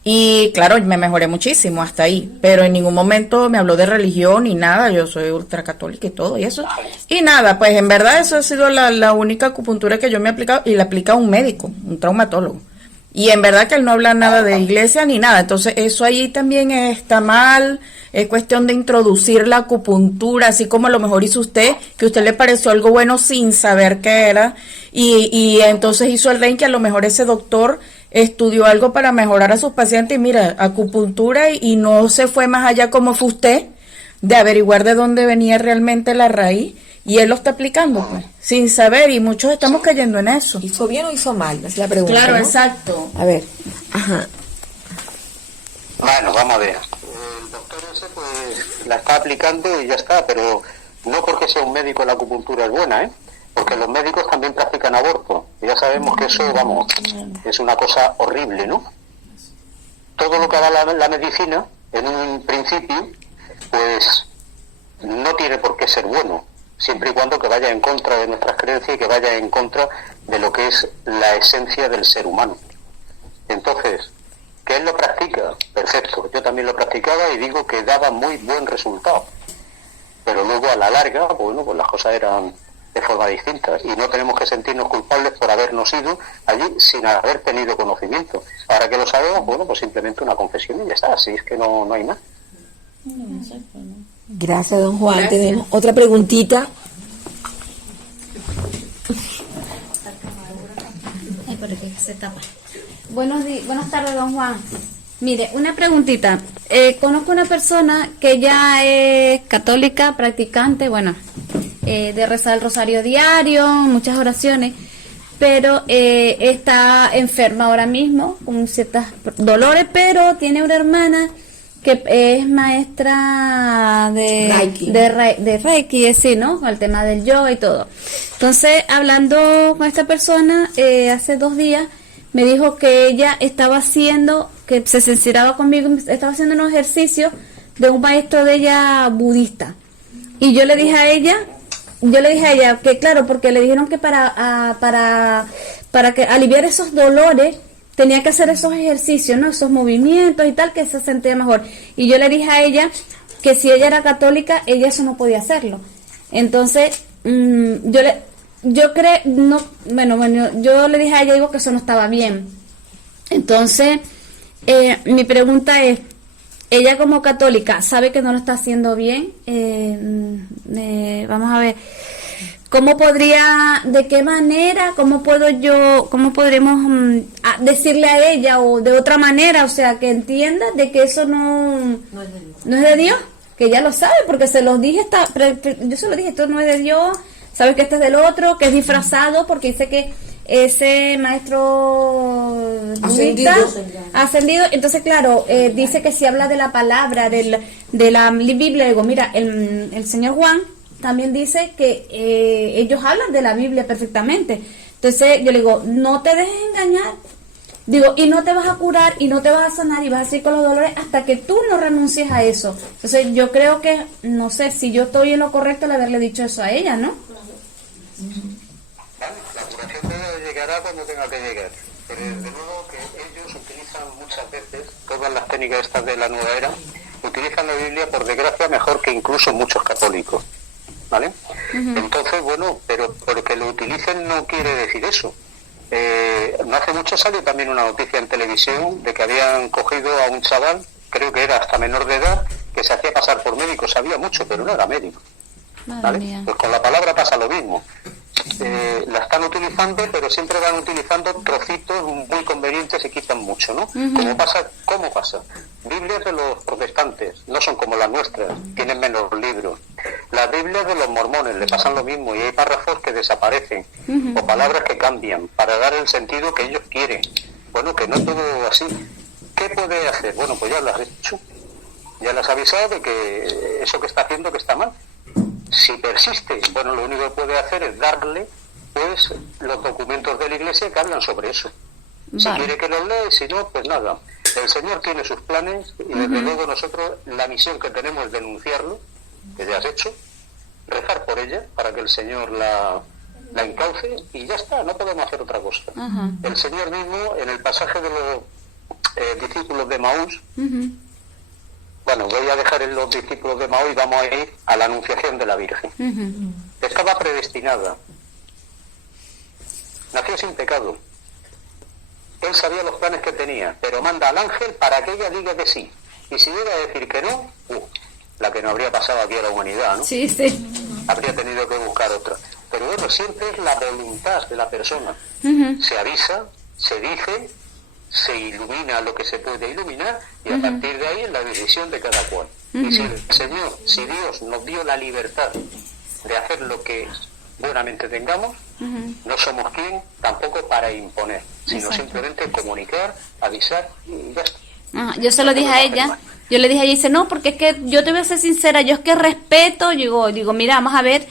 Y claro, me mejoré muchísimo hasta ahí, pero en ningún momento me habló de religión ni nada. Yo soy ultracatólica y todo y eso. Y nada, pues en verdad eso ha sido la única acupuntura que yo me he aplicado, y la aplica un médico, un traumatólogo. Y en verdad que él no habla nada de iglesia ni nada. Entonces eso ahí también está mal. Es cuestión de introducir la acupuntura, así como a lo mejor hizo usted, que a usted le pareció algo bueno sin saber qué era. Y entonces hizo el Reiki, a lo mejor ese doctor estudió algo para mejorar a sus pacientes y mira, acupuntura, y no se fue más allá como fue usted, de averiguar de dónde venía realmente la raíz, y él lo está aplicando, pues, sin saber, y muchos estamos cayendo en eso. ¿Hizo bien o hizo mal? Es la pregunta. Claro, ¿no? exacto. A ver. Ajá. Bueno, vamos a ver. El doctor ese pues la está aplicando y ya está, pero no porque sea un médico la acupuntura es buena, ¿eh? Porque los médicos también practican aborto. Y ya sabemos que eso, vamos, es una cosa horrible, ¿no? Todo lo que da la medicina, en un principio, pues no tiene por qué ser bueno, siempre y cuando que vaya en contra de nuestras creencias y que vaya en contra de lo que es la esencia del ser humano. Entonces, ¿que él lo practica? Perfecto, yo también lo practicaba y digo que daba muy buen resultado. Pero luego a la larga, bueno, pues las cosas eran de forma distinta y no tenemos que sentirnos culpables por habernos ido allí sin haber tenido conocimiento. Ahora que lo sabemos, bueno, pues simplemente una confesión y ya está, así es que no hay más. Gracias, don Juan. Gracias. Tenemos otra preguntita. pero que se tapa. Buenas tardes, don Juan. Mire, una preguntita. Conozco una persona que ya es católica, practicante, bueno, de rezar el rosario diario, muchas oraciones, pero está enferma ahora mismo, con ciertos dolores, pero tiene una hermana que es maestra de Reiki, sí, ¿no? Con el tema del yoga y todo. Entonces, hablando con esta persona, hace 2 días, me dijo que ella estaba haciendo, que se sinceraba conmigo, estaba haciendo unos ejercicios de un maestro de ella budista. Y yo le dije a ella que claro, porque le dijeron que para que aliviar esos dolores, tenía que hacer esos ejercicios, ¿no? Esos movimientos y tal, que se sentía mejor. Y yo le dije a ella que si ella era católica, ella eso no podía hacerlo. Entonces, yo le dije a ella, digo que eso no estaba bien. Entonces, mi pregunta es, ella como católica sabe que no lo está haciendo bien. Vamos a ver, ¿cómo podría, de qué manera, cómo podremos decirle a ella o de otra manera, o sea, que entienda de que eso no es de Dios, que ella lo sabe, porque se los dije, yo se lo dije, esto no es de Dios, sabes que este es del otro, que es disfrazado, porque dice que ese maestro ascendido, entonces claro, dice que si habla de la palabra, de la Biblia, digo, mira, el señor Juan también dice que ellos hablan de la Biblia perfectamente. Entonces yo le digo, no te dejes engañar, digo, y no te vas a curar y no te vas a sanar y vas a seguir con los dolores hasta que tú no renuncies a eso. Entonces yo creo que, no sé si yo estoy en lo correcto al haberle dicho eso a ella, ¿no? Vale, la curación llegará cuando tenga que llegar, pero desde luego que ellos utilizan muchas veces todas las técnicas estas de la nueva era, utilizan la Biblia por desgracia mejor que incluso muchos católicos, ¿vale? Entonces, bueno, pero porque lo utilicen no quiere decir eso. No hace mucho salió también una noticia en televisión de que habían cogido a un chaval, creo que era hasta menor de edad, que se hacía pasar por médico, sabía mucho, pero no era médico, ¿vale? Pues con la palabra pasa lo mismo. La están utilizando, pero siempre van utilizando trocitos muy convenientes y quitan mucho, ¿no? ¿Cómo pasa? Biblias de los protestantes no son como las nuestras, tienen menos libros. Las Biblias de los mormones le pasan lo mismo y hay párrafos que desaparecen o palabras que cambian para dar el sentido que ellos quieren. Bueno, que no todo así. ¿Qué puede hacer? Bueno, pues ya lo has hecho. Ya le has avisado de que eso que está haciendo que está mal. Si persiste, bueno, lo único que puede hacer es darle, pues, los documentos de la Iglesia que hablan sobre eso. Si quiere que los lee, si no, pues nada. El Señor tiene sus planes y desde luego nosotros la misión que tenemos es denunciarlo, que ya has hecho, rezar por ella para que el Señor la encauce y ya está, no podemos hacer otra cosa. El Señor mismo, en el pasaje de los discípulos de Maús, bueno, voy a dejar en los discípulos de Maús y vamos a ir a la anunciación de la Virgen. Estaba predestinada. Nació sin pecado. Él sabía los planes que tenía, pero manda al ángel para que ella diga que sí. Y si llega a decir que no, la que no habría pasado aquí a la humanidad, ¿no? Sí. Habría tenido que buscar otra. Pero bueno, siempre es la voluntad de la persona. Se avisa, se dice, se ilumina lo que se puede iluminar y a partir de ahí es la decisión de cada cual. Y si el Señor, si Dios nos dio la libertad de hacer lo que buenamente tengamos, no somos quien tampoco para imponer, sino simplemente comunicar, avisar y ya está. Yo se lo dije a ella, yo le dije a ella, dice, no, porque es que yo te voy a ser sincera, yo es que respeto, digo, mira, vamos a ver,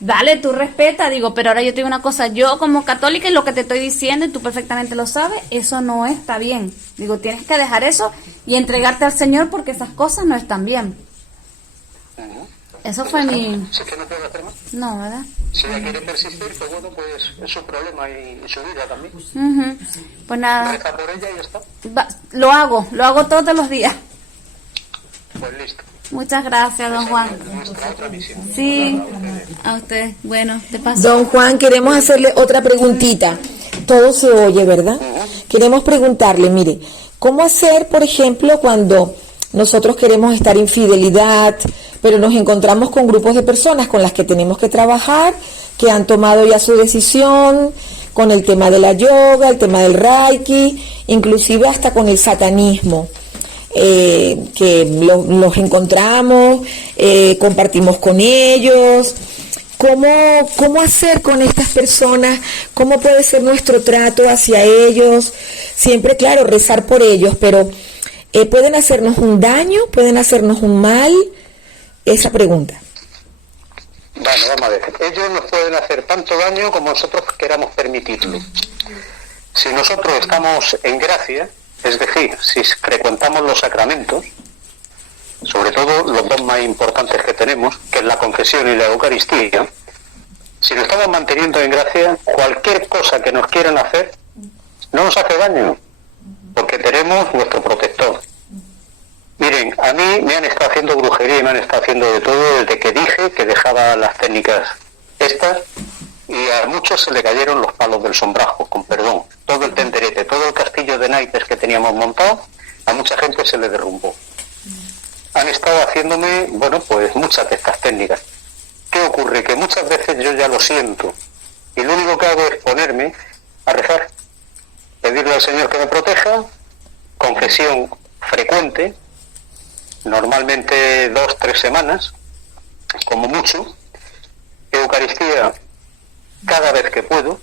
dale, tú respeta, digo, pero ahora yo te digo una cosa, yo como católica y lo que te estoy diciendo, y tú perfectamente lo sabes, eso no está bien. Digo, tienes que dejar eso y entregarte al Señor porque esas cosas no están bien. Eso fue mi... ¿Sí que no puede hacer más? No, ¿verdad? Si ella quiere persistir, pues bueno, pues es su problema y su vida también. Pues nada. Reza por ella y ya está. Lo hago todos los días. Pues listo. Muchas gracias, don Juan. Nuestra otra misión. Sí, a usted. Bueno, te paso. Don Juan, queremos hacerle otra preguntita. Todo se oye, ¿verdad? Queremos preguntarle, mire, ¿cómo hacer, por ejemplo, cuando nosotros queremos estar en fidelidad, pero nos encontramos con grupos de personas con las que tenemos que trabajar, que han tomado ya su decisión, con el tema de la yoga, el tema del reiki, inclusive hasta con el satanismo. Que los encontramos, compartimos con ellos. ¿Cómo hacer con estas personas? ¿Cómo puede ser nuestro trato hacia ellos? Siempre, claro, rezar por ellos, pero ¿pueden hacernos un daño? ¿Pueden hacernos un mal? Esa pregunta. Bueno, vamos a ver. Ellos nos pueden hacer tanto daño como nosotros queramos permitirlo. Si nosotros estamos en gracia, es decir, si frecuentamos los sacramentos, sobre todo los dos más importantes que tenemos, que es la confesión y la Eucaristía, si nos estamos manteniendo en gracia, cualquier cosa que nos quieran hacer no nos hace daño, porque tenemos nuestro protector. Miren, a mí me han estado haciendo brujería y me han estado haciendo de todo desde que dije que dejaba las técnicas estas, y a muchos se le cayeron los palos del sombrajo, con perdón. Todo el tenderete, todo el castillo de naipes que teníamos montado, a mucha gente se le derrumbó. Han estado haciéndome, bueno, pues muchas de estas técnicas. ¿Qué ocurre? Que muchas veces yo ya lo siento, y lo único que hago es ponerme a rezar, pedirle al Señor que me proteja, confesión frecuente, normalmente 2-3 semanas, como mucho, Eucaristía cada vez que puedo,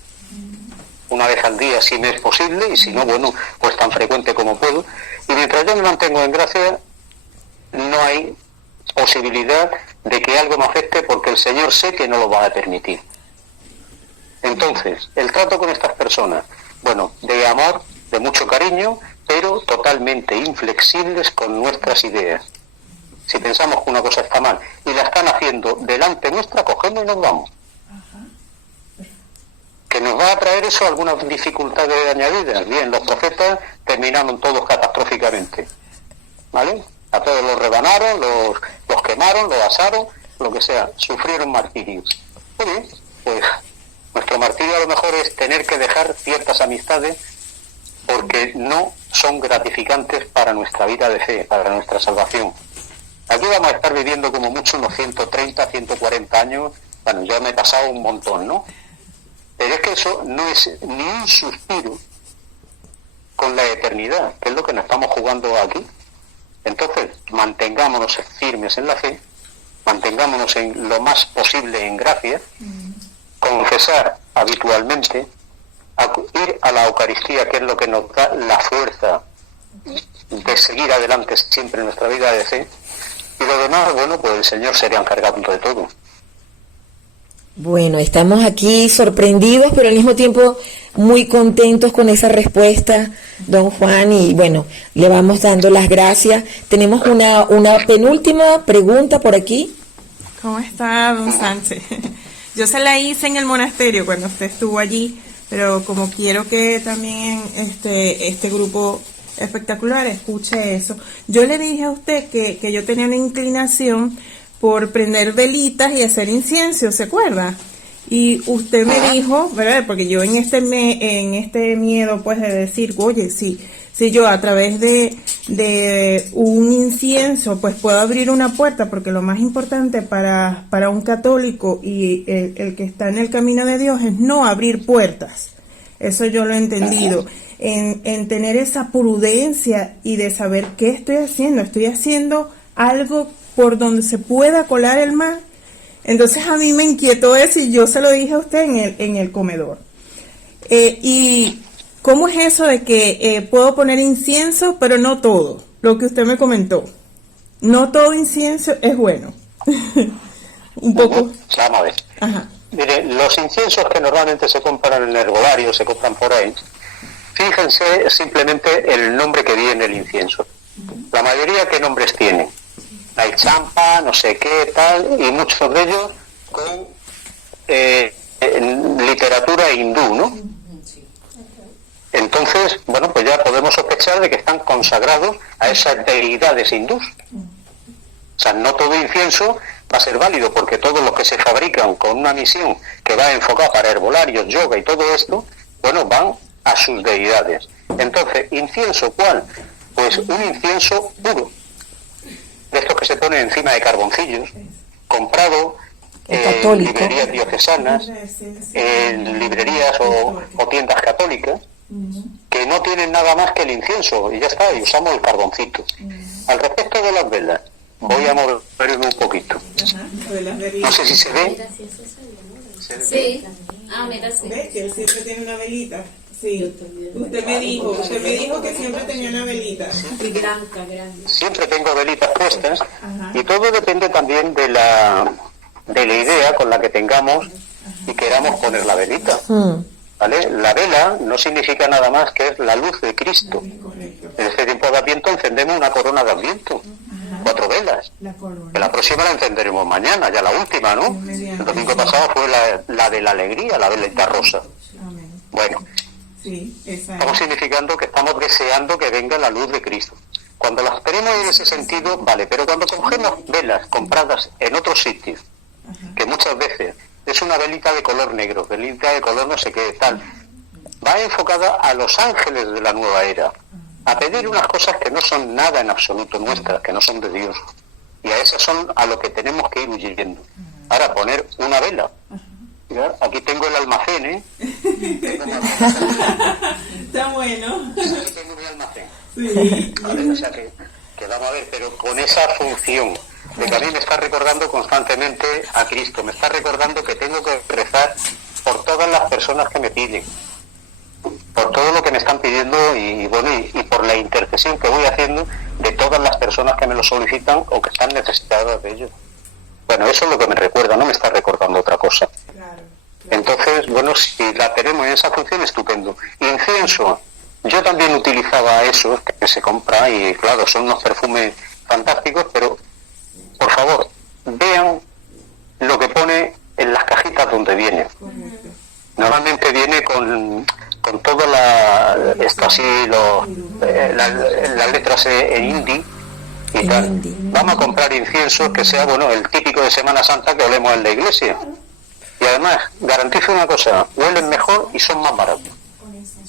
una vez al día si me es posible, y si no, bueno, pues tan frecuente como puedo, y mientras yo me mantengo en gracia, no hay posibilidad de que algo me afecte, porque el Señor sé que no lo va a permitir. Entonces, el trato con estas personas, bueno, de amor, de mucho cariño, pero totalmente inflexibles con nuestras ideas. Si pensamos que una cosa está mal y la están haciendo delante nuestra, cogemos y nos vamos. ¿Que nos va a traer eso algunas dificultades añadidas? Bien, los profetas terminaron todos catastróficamente, ¿vale? A todos los rebanaron, los quemaron, los asaron, lo que sea, sufrieron martirios. Muy bien, pues nuestro martirio a lo mejor es tener que dejar ciertas amistades porque no son gratificantes para nuestra vida de fe, para nuestra salvación. Aquí vamos a estar viviendo como mucho unos 130, 140 años, bueno, ya me he pasado un montón, ¿no? Pero es que eso no es ni un suspiro con la eternidad, que es lo que nos estamos jugando aquí. Entonces, mantengámonos firmes en la fe, mantengámonos en lo más posible en gracia, confesar habitualmente, ir a la Eucaristía, que es lo que nos da la fuerza de seguir adelante siempre en nuestra vida de fe, y lo demás, bueno, pues el Señor se irá encargando de todo. Bueno, estamos aquí sorprendidos, pero al mismo tiempo muy contentos con esa respuesta, don Juan, y bueno, le vamos dando las gracias. Tenemos una penúltima pregunta por aquí. ¿Cómo está, don Sánchez? Yo se la hice en el monasterio cuando usted estuvo allí, pero como quiero que también este grupo espectacular escuche eso, yo le dije a usted que yo tenía una inclinación por prender velitas y hacer incienso, ¿se acuerda? Y usted me dijo, ¿verdad? Porque yo en este miedo, pues, de decir, oye, si yo a través de un incienso, pues, puedo abrir una puerta, porque lo más importante para un católico y el que está en el camino de Dios es no abrir puertas. Eso yo lo he entendido. En tener esa prudencia y de saber qué estoy haciendo algo por donde se pueda colar el mal. Entonces a mí me inquietó eso y yo se lo dije a usted en el comedor. ¿Y cómo es eso de que puedo poner incienso, pero no todo? Lo que usted me comentó. No todo incienso es bueno. Un poco. Vamos a ver. Ajá. Mire, los inciensos que normalmente se compran en el herbolario, se compran por ahí, fíjense simplemente el nombre que viene el incienso. La mayoría, ¿qué nombres tienen? Hay champa, no sé qué, tal, y muchos de ellos con literatura hindú, ¿no? Entonces, bueno, pues ya podemos sospechar de que están consagrados a esas deidades hindús. O sea, no todo incienso va a ser válido, porque todos los que se fabrican con una misión que va enfocada para herbolarios, yoga y todo esto, bueno, van a sus deidades. Entonces, ¿incienso cuál? Pues un incienso puro, de estos que se ponen encima de carboncillos, comprado católico. librerías diocesanas, en librerías o tiendas católicas, que no tienen nada más que el incienso, y ya está, y usamos el carboncito. Al respecto de las velas, voy a moverme un poquito. No sé si se ve. Sí. Ah, mira, sí. ¿Ves que él siempre tiene una velita? Sí. Usted me dijo que siempre tenía una velita. Siempre tengo velitas puestas, y todo depende también de la idea con la que tengamos y queramos poner la velita. ¿Vale? La vela no significa nada más que es la luz de Cristo. En este tiempo de Adviento encendemos una corona de Adviento, 4 velas. Que la próxima la encenderemos mañana, ya la última, ¿no? El domingo pasado fue la de la alegría, la velita rosa. Bueno, estamos significando que estamos deseando que venga la luz de Cristo. Cuando las tenemos en ese sentido, vale, pero cuando cogemos velas compradas en otros sitios, que muchas veces es una velita de color negro, velita de color no sé qué, tal, va enfocada a los ángeles de la nueva era, a pedir unas cosas que no son nada en absoluto nuestras, que no son de Dios, y a esas son a lo que tenemos que ir huyendo. Ahora, poner una vela. Mira, aquí tengo el almacén, ¿eh? Está bueno. Aquí tengo mi almacén. Sí. A ver, o sea que vamos a ver, pero con esa función de que a mí me está recordando constantemente a Cristo, me está recordando que tengo que rezar por todas las personas que me piden, por todo lo que me están pidiendo y por la intercesión que voy haciendo de todas las personas que me lo solicitan o que están necesitadas de ello. Bueno, eso es lo que me recuerda, no me está recordando otra cosa. Entonces, bueno, si la tenemos en esa función, estupendo. Incienso, yo también utilizaba eso que se compra y claro, son unos perfumes fantásticos, pero por favor, vean lo que pone en las cajitas donde viene. Normalmente viene con todas las letras en hindi y tal. Vamos a comprar incienso que sea, bueno, el típico de Semana Santa que olemos en la iglesia. Y además, garantizo una cosa, huelen mejor y son más baratos.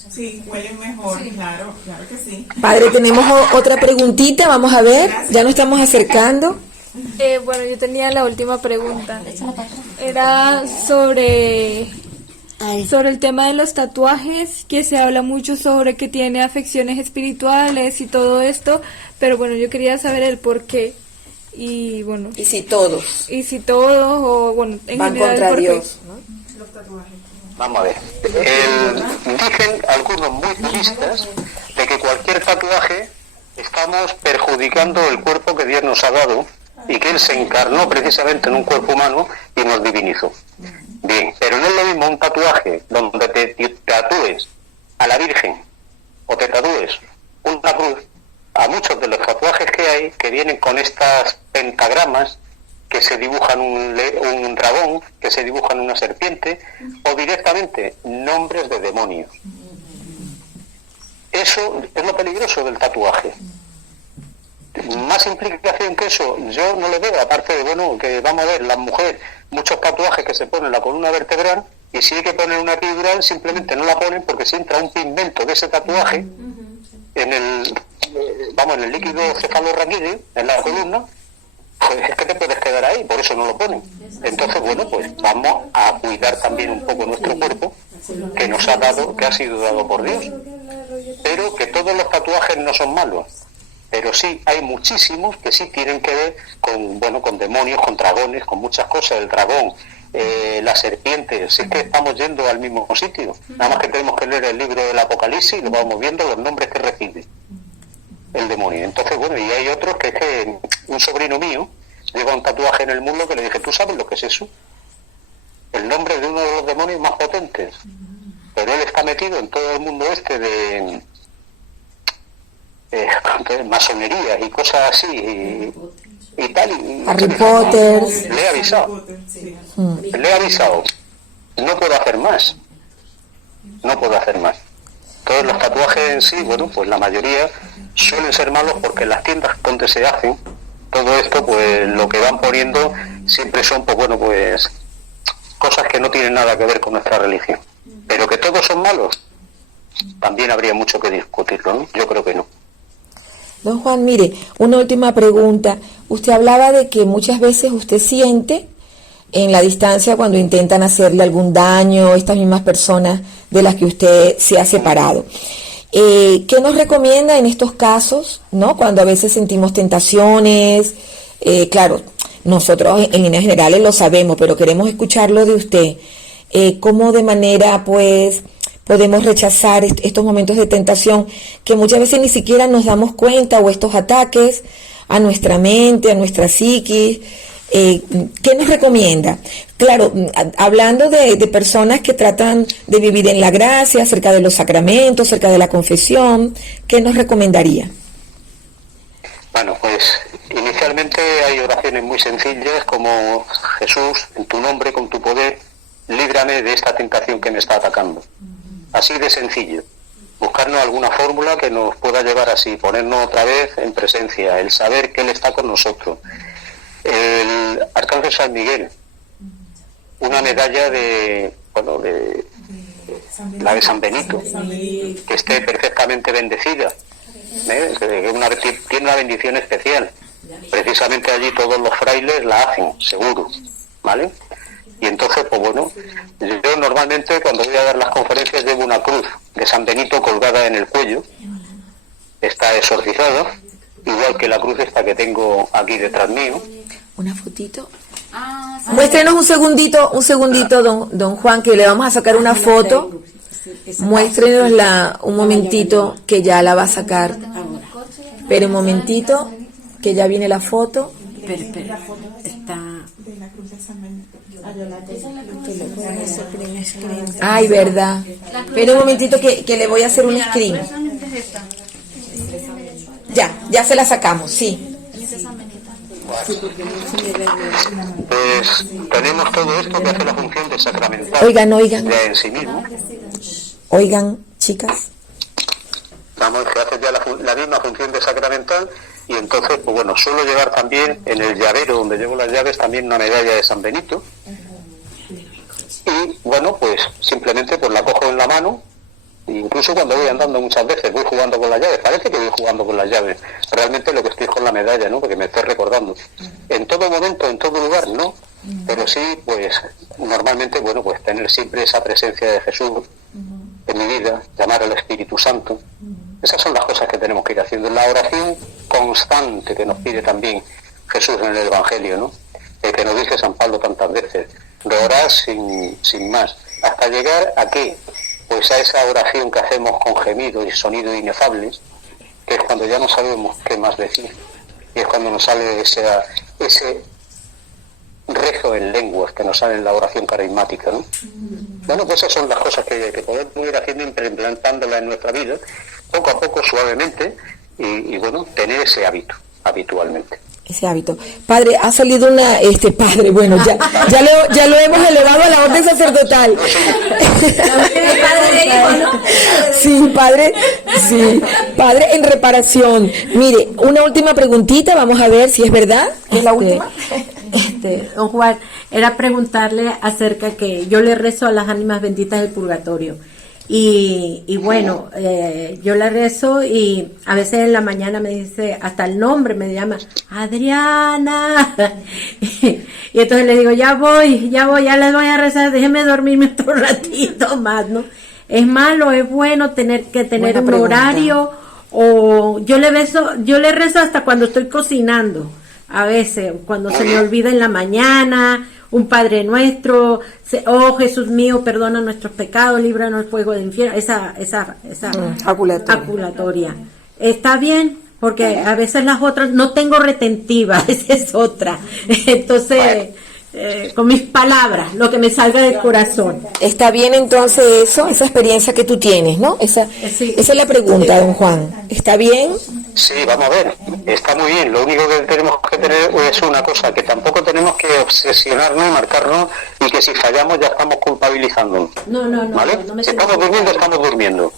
Sí, huelen mejor, claro que sí. Padre, tenemos otra preguntita, vamos a ver, ya nos estamos acercando. Bueno, yo tenía la última pregunta. Era sobre el tema de los tatuajes, que se habla mucho sobre que tiene afecciones espirituales y todo esto, pero bueno, yo quería saber el por qué. Y bueno, Y si todos o bueno, en van general contra por qué. Dios, ¿no? Vamos a ver, dicen algunos muy puristas de que cualquier tatuaje estamos perjudicando el cuerpo que Dios nos ha dado y que Él se encarnó precisamente en un cuerpo humano y nos divinizó. Bien, pero no es lo mismo un tatuaje donde te tatúes a la Virgen o te tatúes una cruz, a muchos de los tatuajes que hay que vienen con estas pentagramas que se dibujan un dragón, que se dibujan una serpiente, o directamente nombres de demonios. Eso es lo peligroso del tatuaje. Más implicación que eso yo no le veo, aparte de, bueno, que vamos a ver, las mujeres, muchos tatuajes que se ponen la columna vertebral, y si hay que poner una epidural, simplemente no la ponen porque si entra un pigmento de ese tatuaje en el líquido cefalorraquídeo, en la columna, pues es que te puedes quedar ahí, por eso no lo ponen. Entonces, bueno, pues vamos a cuidar también un poco nuestro cuerpo, que nos ha dado, que ha sido dado por Dios. Pero que todos los tatuajes no son malos. Pero sí, hay muchísimos que sí tienen que ver con, bueno, con demonios, con dragones, con muchas cosas, el dragón, la serpiente, sí que estamos yendo al mismo sitio. Nada más que tenemos que leer el libro del Apocalipsis y lo vamos viendo los nombres que recibe el demonio. Entonces, bueno, y hay otros que es que un sobrino mío lleva un tatuaje en el muslo que le dije, ¿tú sabes lo que es eso? El nombre de uno de los demonios más potentes. Pero él está metido en todo el mundo este de masonería y cosas así y tal. Harry Potter. Le he avisado. Le he avisado. No puedo hacer más. No puedo hacer más. Todos los tatuajes en sí, bueno, pues la mayoría suelen ser malos porque en las tiendas donde se hacen todo esto, pues lo que van poniendo siempre son, pues bueno, pues cosas que no tienen nada que ver con nuestra religión. Pero que todos son malos, también habría mucho que discutirlo, ¿no? Yo creo que no. Don Juan, mire, una última pregunta. Usted hablaba de que muchas veces usted siente en la distancia cuando intentan hacerle algún daño, estas mismas personas de las que usted se ha separado. ¿Qué nos recomienda en estos casos, ¿no? Cuando a veces sentimos tentaciones? Claro, nosotros en líneas generales lo sabemos, pero queremos escucharlo de usted. ¿Cómo de manera, pues, podemos rechazar estos momentos de tentación que muchas veces ni siquiera nos damos cuenta, o estos ataques a nuestra mente, a nuestra psiquis? ¿Qué nos recomienda? Claro, hablando de personas que tratan de vivir en la gracia, cerca de los sacramentos, cerca de la confesión, ¿qué nos recomendaría? Bueno, pues inicialmente hay oraciones muy sencillas como: Jesús, en tu nombre, con tu poder, líbrame de esta tentación que me está atacando. Así de sencillo. Buscarnos alguna fórmula que nos pueda llevar así, ponernos otra vez en presencia, el saber que Él está con nosotros. El Arcángel San Miguel, una medalla la de San Benito, que esté perfectamente bendecida, tiene una bendición especial. Precisamente allí todos los frailes la hacen, seguro, ¿vale? Y entonces, pues bueno, yo normalmente cuando voy a dar las conferencias llevo una cruz de San Benito colgada en el cuello, está exorcizada, igual que la cruz esta que tengo aquí detrás mío. Una fotito. Muéstrenos un segundito, don Juan, que le vamos a sacar una foto. Muéstrenos un momentito, que ya la va a sacar. Pero un momentito, que ya viene la foto. Espera, está... Ay, verdad. Pero un momentito que le voy a hacer un screen. Ya se la sacamos, sí. Pues tenemos todo esto que hace la función de sacramental. Oigan. Ya en sí mismo. Oigan, chicas. Vamos, que hace ya la misma función de sacramental. Y entonces, pues bueno, suelo llevar también en el llavero donde llevo las llaves también una medalla de San Benito. Y bueno, pues simplemente pues la cojo en la mano. Incluso cuando voy andando muchas veces voy jugando con las llaves, parece que voy jugando con las llaves, realmente lo que estoy es con la medalla, ¿no? Porque me estoy recordando. En todo momento, en todo lugar, no, pero sí, pues normalmente, bueno, pues tener siempre esa presencia de Jesús en mi vida, llamar al Espíritu Santo. Esas son las cosas que tenemos que ir haciendo. La oración constante que nos pide también Jesús en el Evangelio, ¿no? Que nos dice San Pablo tantas veces, de orar sin más, hasta llegar a ¿qué? Pues a esa oración que hacemos con gemidos y sonidos inefables, que es cuando ya no sabemos qué más decir, y es cuando nos sale ese rezo en lenguas que nos sale en la oración carismática, ¿no? Bueno, pues esas son las cosas que podemos ir haciendo, implantándolas en nuestra vida, poco a poco, suavemente, y bueno, tener ese hábito habitualmente. Ese hábito. Padre, ha salido padre, bueno, ya lo hemos elevado a la orden sacerdotal. Sí, padre en reparación. Mire, una última preguntita, vamos a ver si es verdad. ¿Es la última? Don Juan, era preguntarle acerca que yo le rezo a las ánimas benditas del purgatorio. Y bueno, yo la rezo y a veces en la mañana me dice, hasta el nombre me llama, Adriana. Y entonces le digo, ya voy, ya les voy a rezar, déjeme dormirme otro ratito más, ¿no? ¿Es malo, es bueno tener un horario? O yo le rezo hasta cuando estoy cocinando, a veces, cuando se me olvida en la mañana, un Padre Nuestro, oh Jesús mío, perdona nuestros pecados, líbranos del fuego del infierno, esa aculatoria. Está bien, porque a veces las otras no tengo retentiva, esa es otra. Entonces, con mis palabras, lo que me salga del corazón. Está bien entonces esa experiencia que tú tienes, ¿no? Esa es la pregunta, don Juan. ¿Está bien? Sí, vamos a ver, está muy bien. Lo único que tenemos que tener es una cosa, que tampoco tenemos que obsesionarnos y marcarnos, y que si fallamos ya estamos culpabilizándonos. No, ¿vale? Si estamos durmiendo, estamos durmiendo.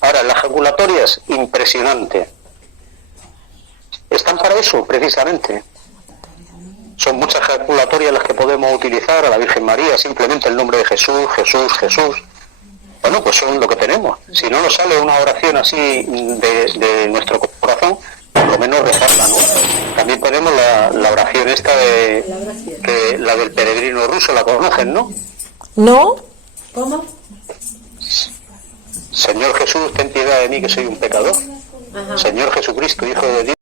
Ahora, las ejaculatorias, impresionante. Están para eso, precisamente. Son muchas ejaculatorias las que podemos utilizar a la Virgen María, simplemente el nombre de Jesús, Jesús, Jesús. Bueno, pues son lo que tenemos. Si no nos sale una oración así de nuestro corazón, lo lo menos rezarla, ¿no? También ponemos la oración esta la del peregrino ruso, la conocen, ¿no? ¿No? ¿Cómo? Señor Jesús, ten piedad de mí que soy un pecador. Señor Jesucristo, Hijo de Dios.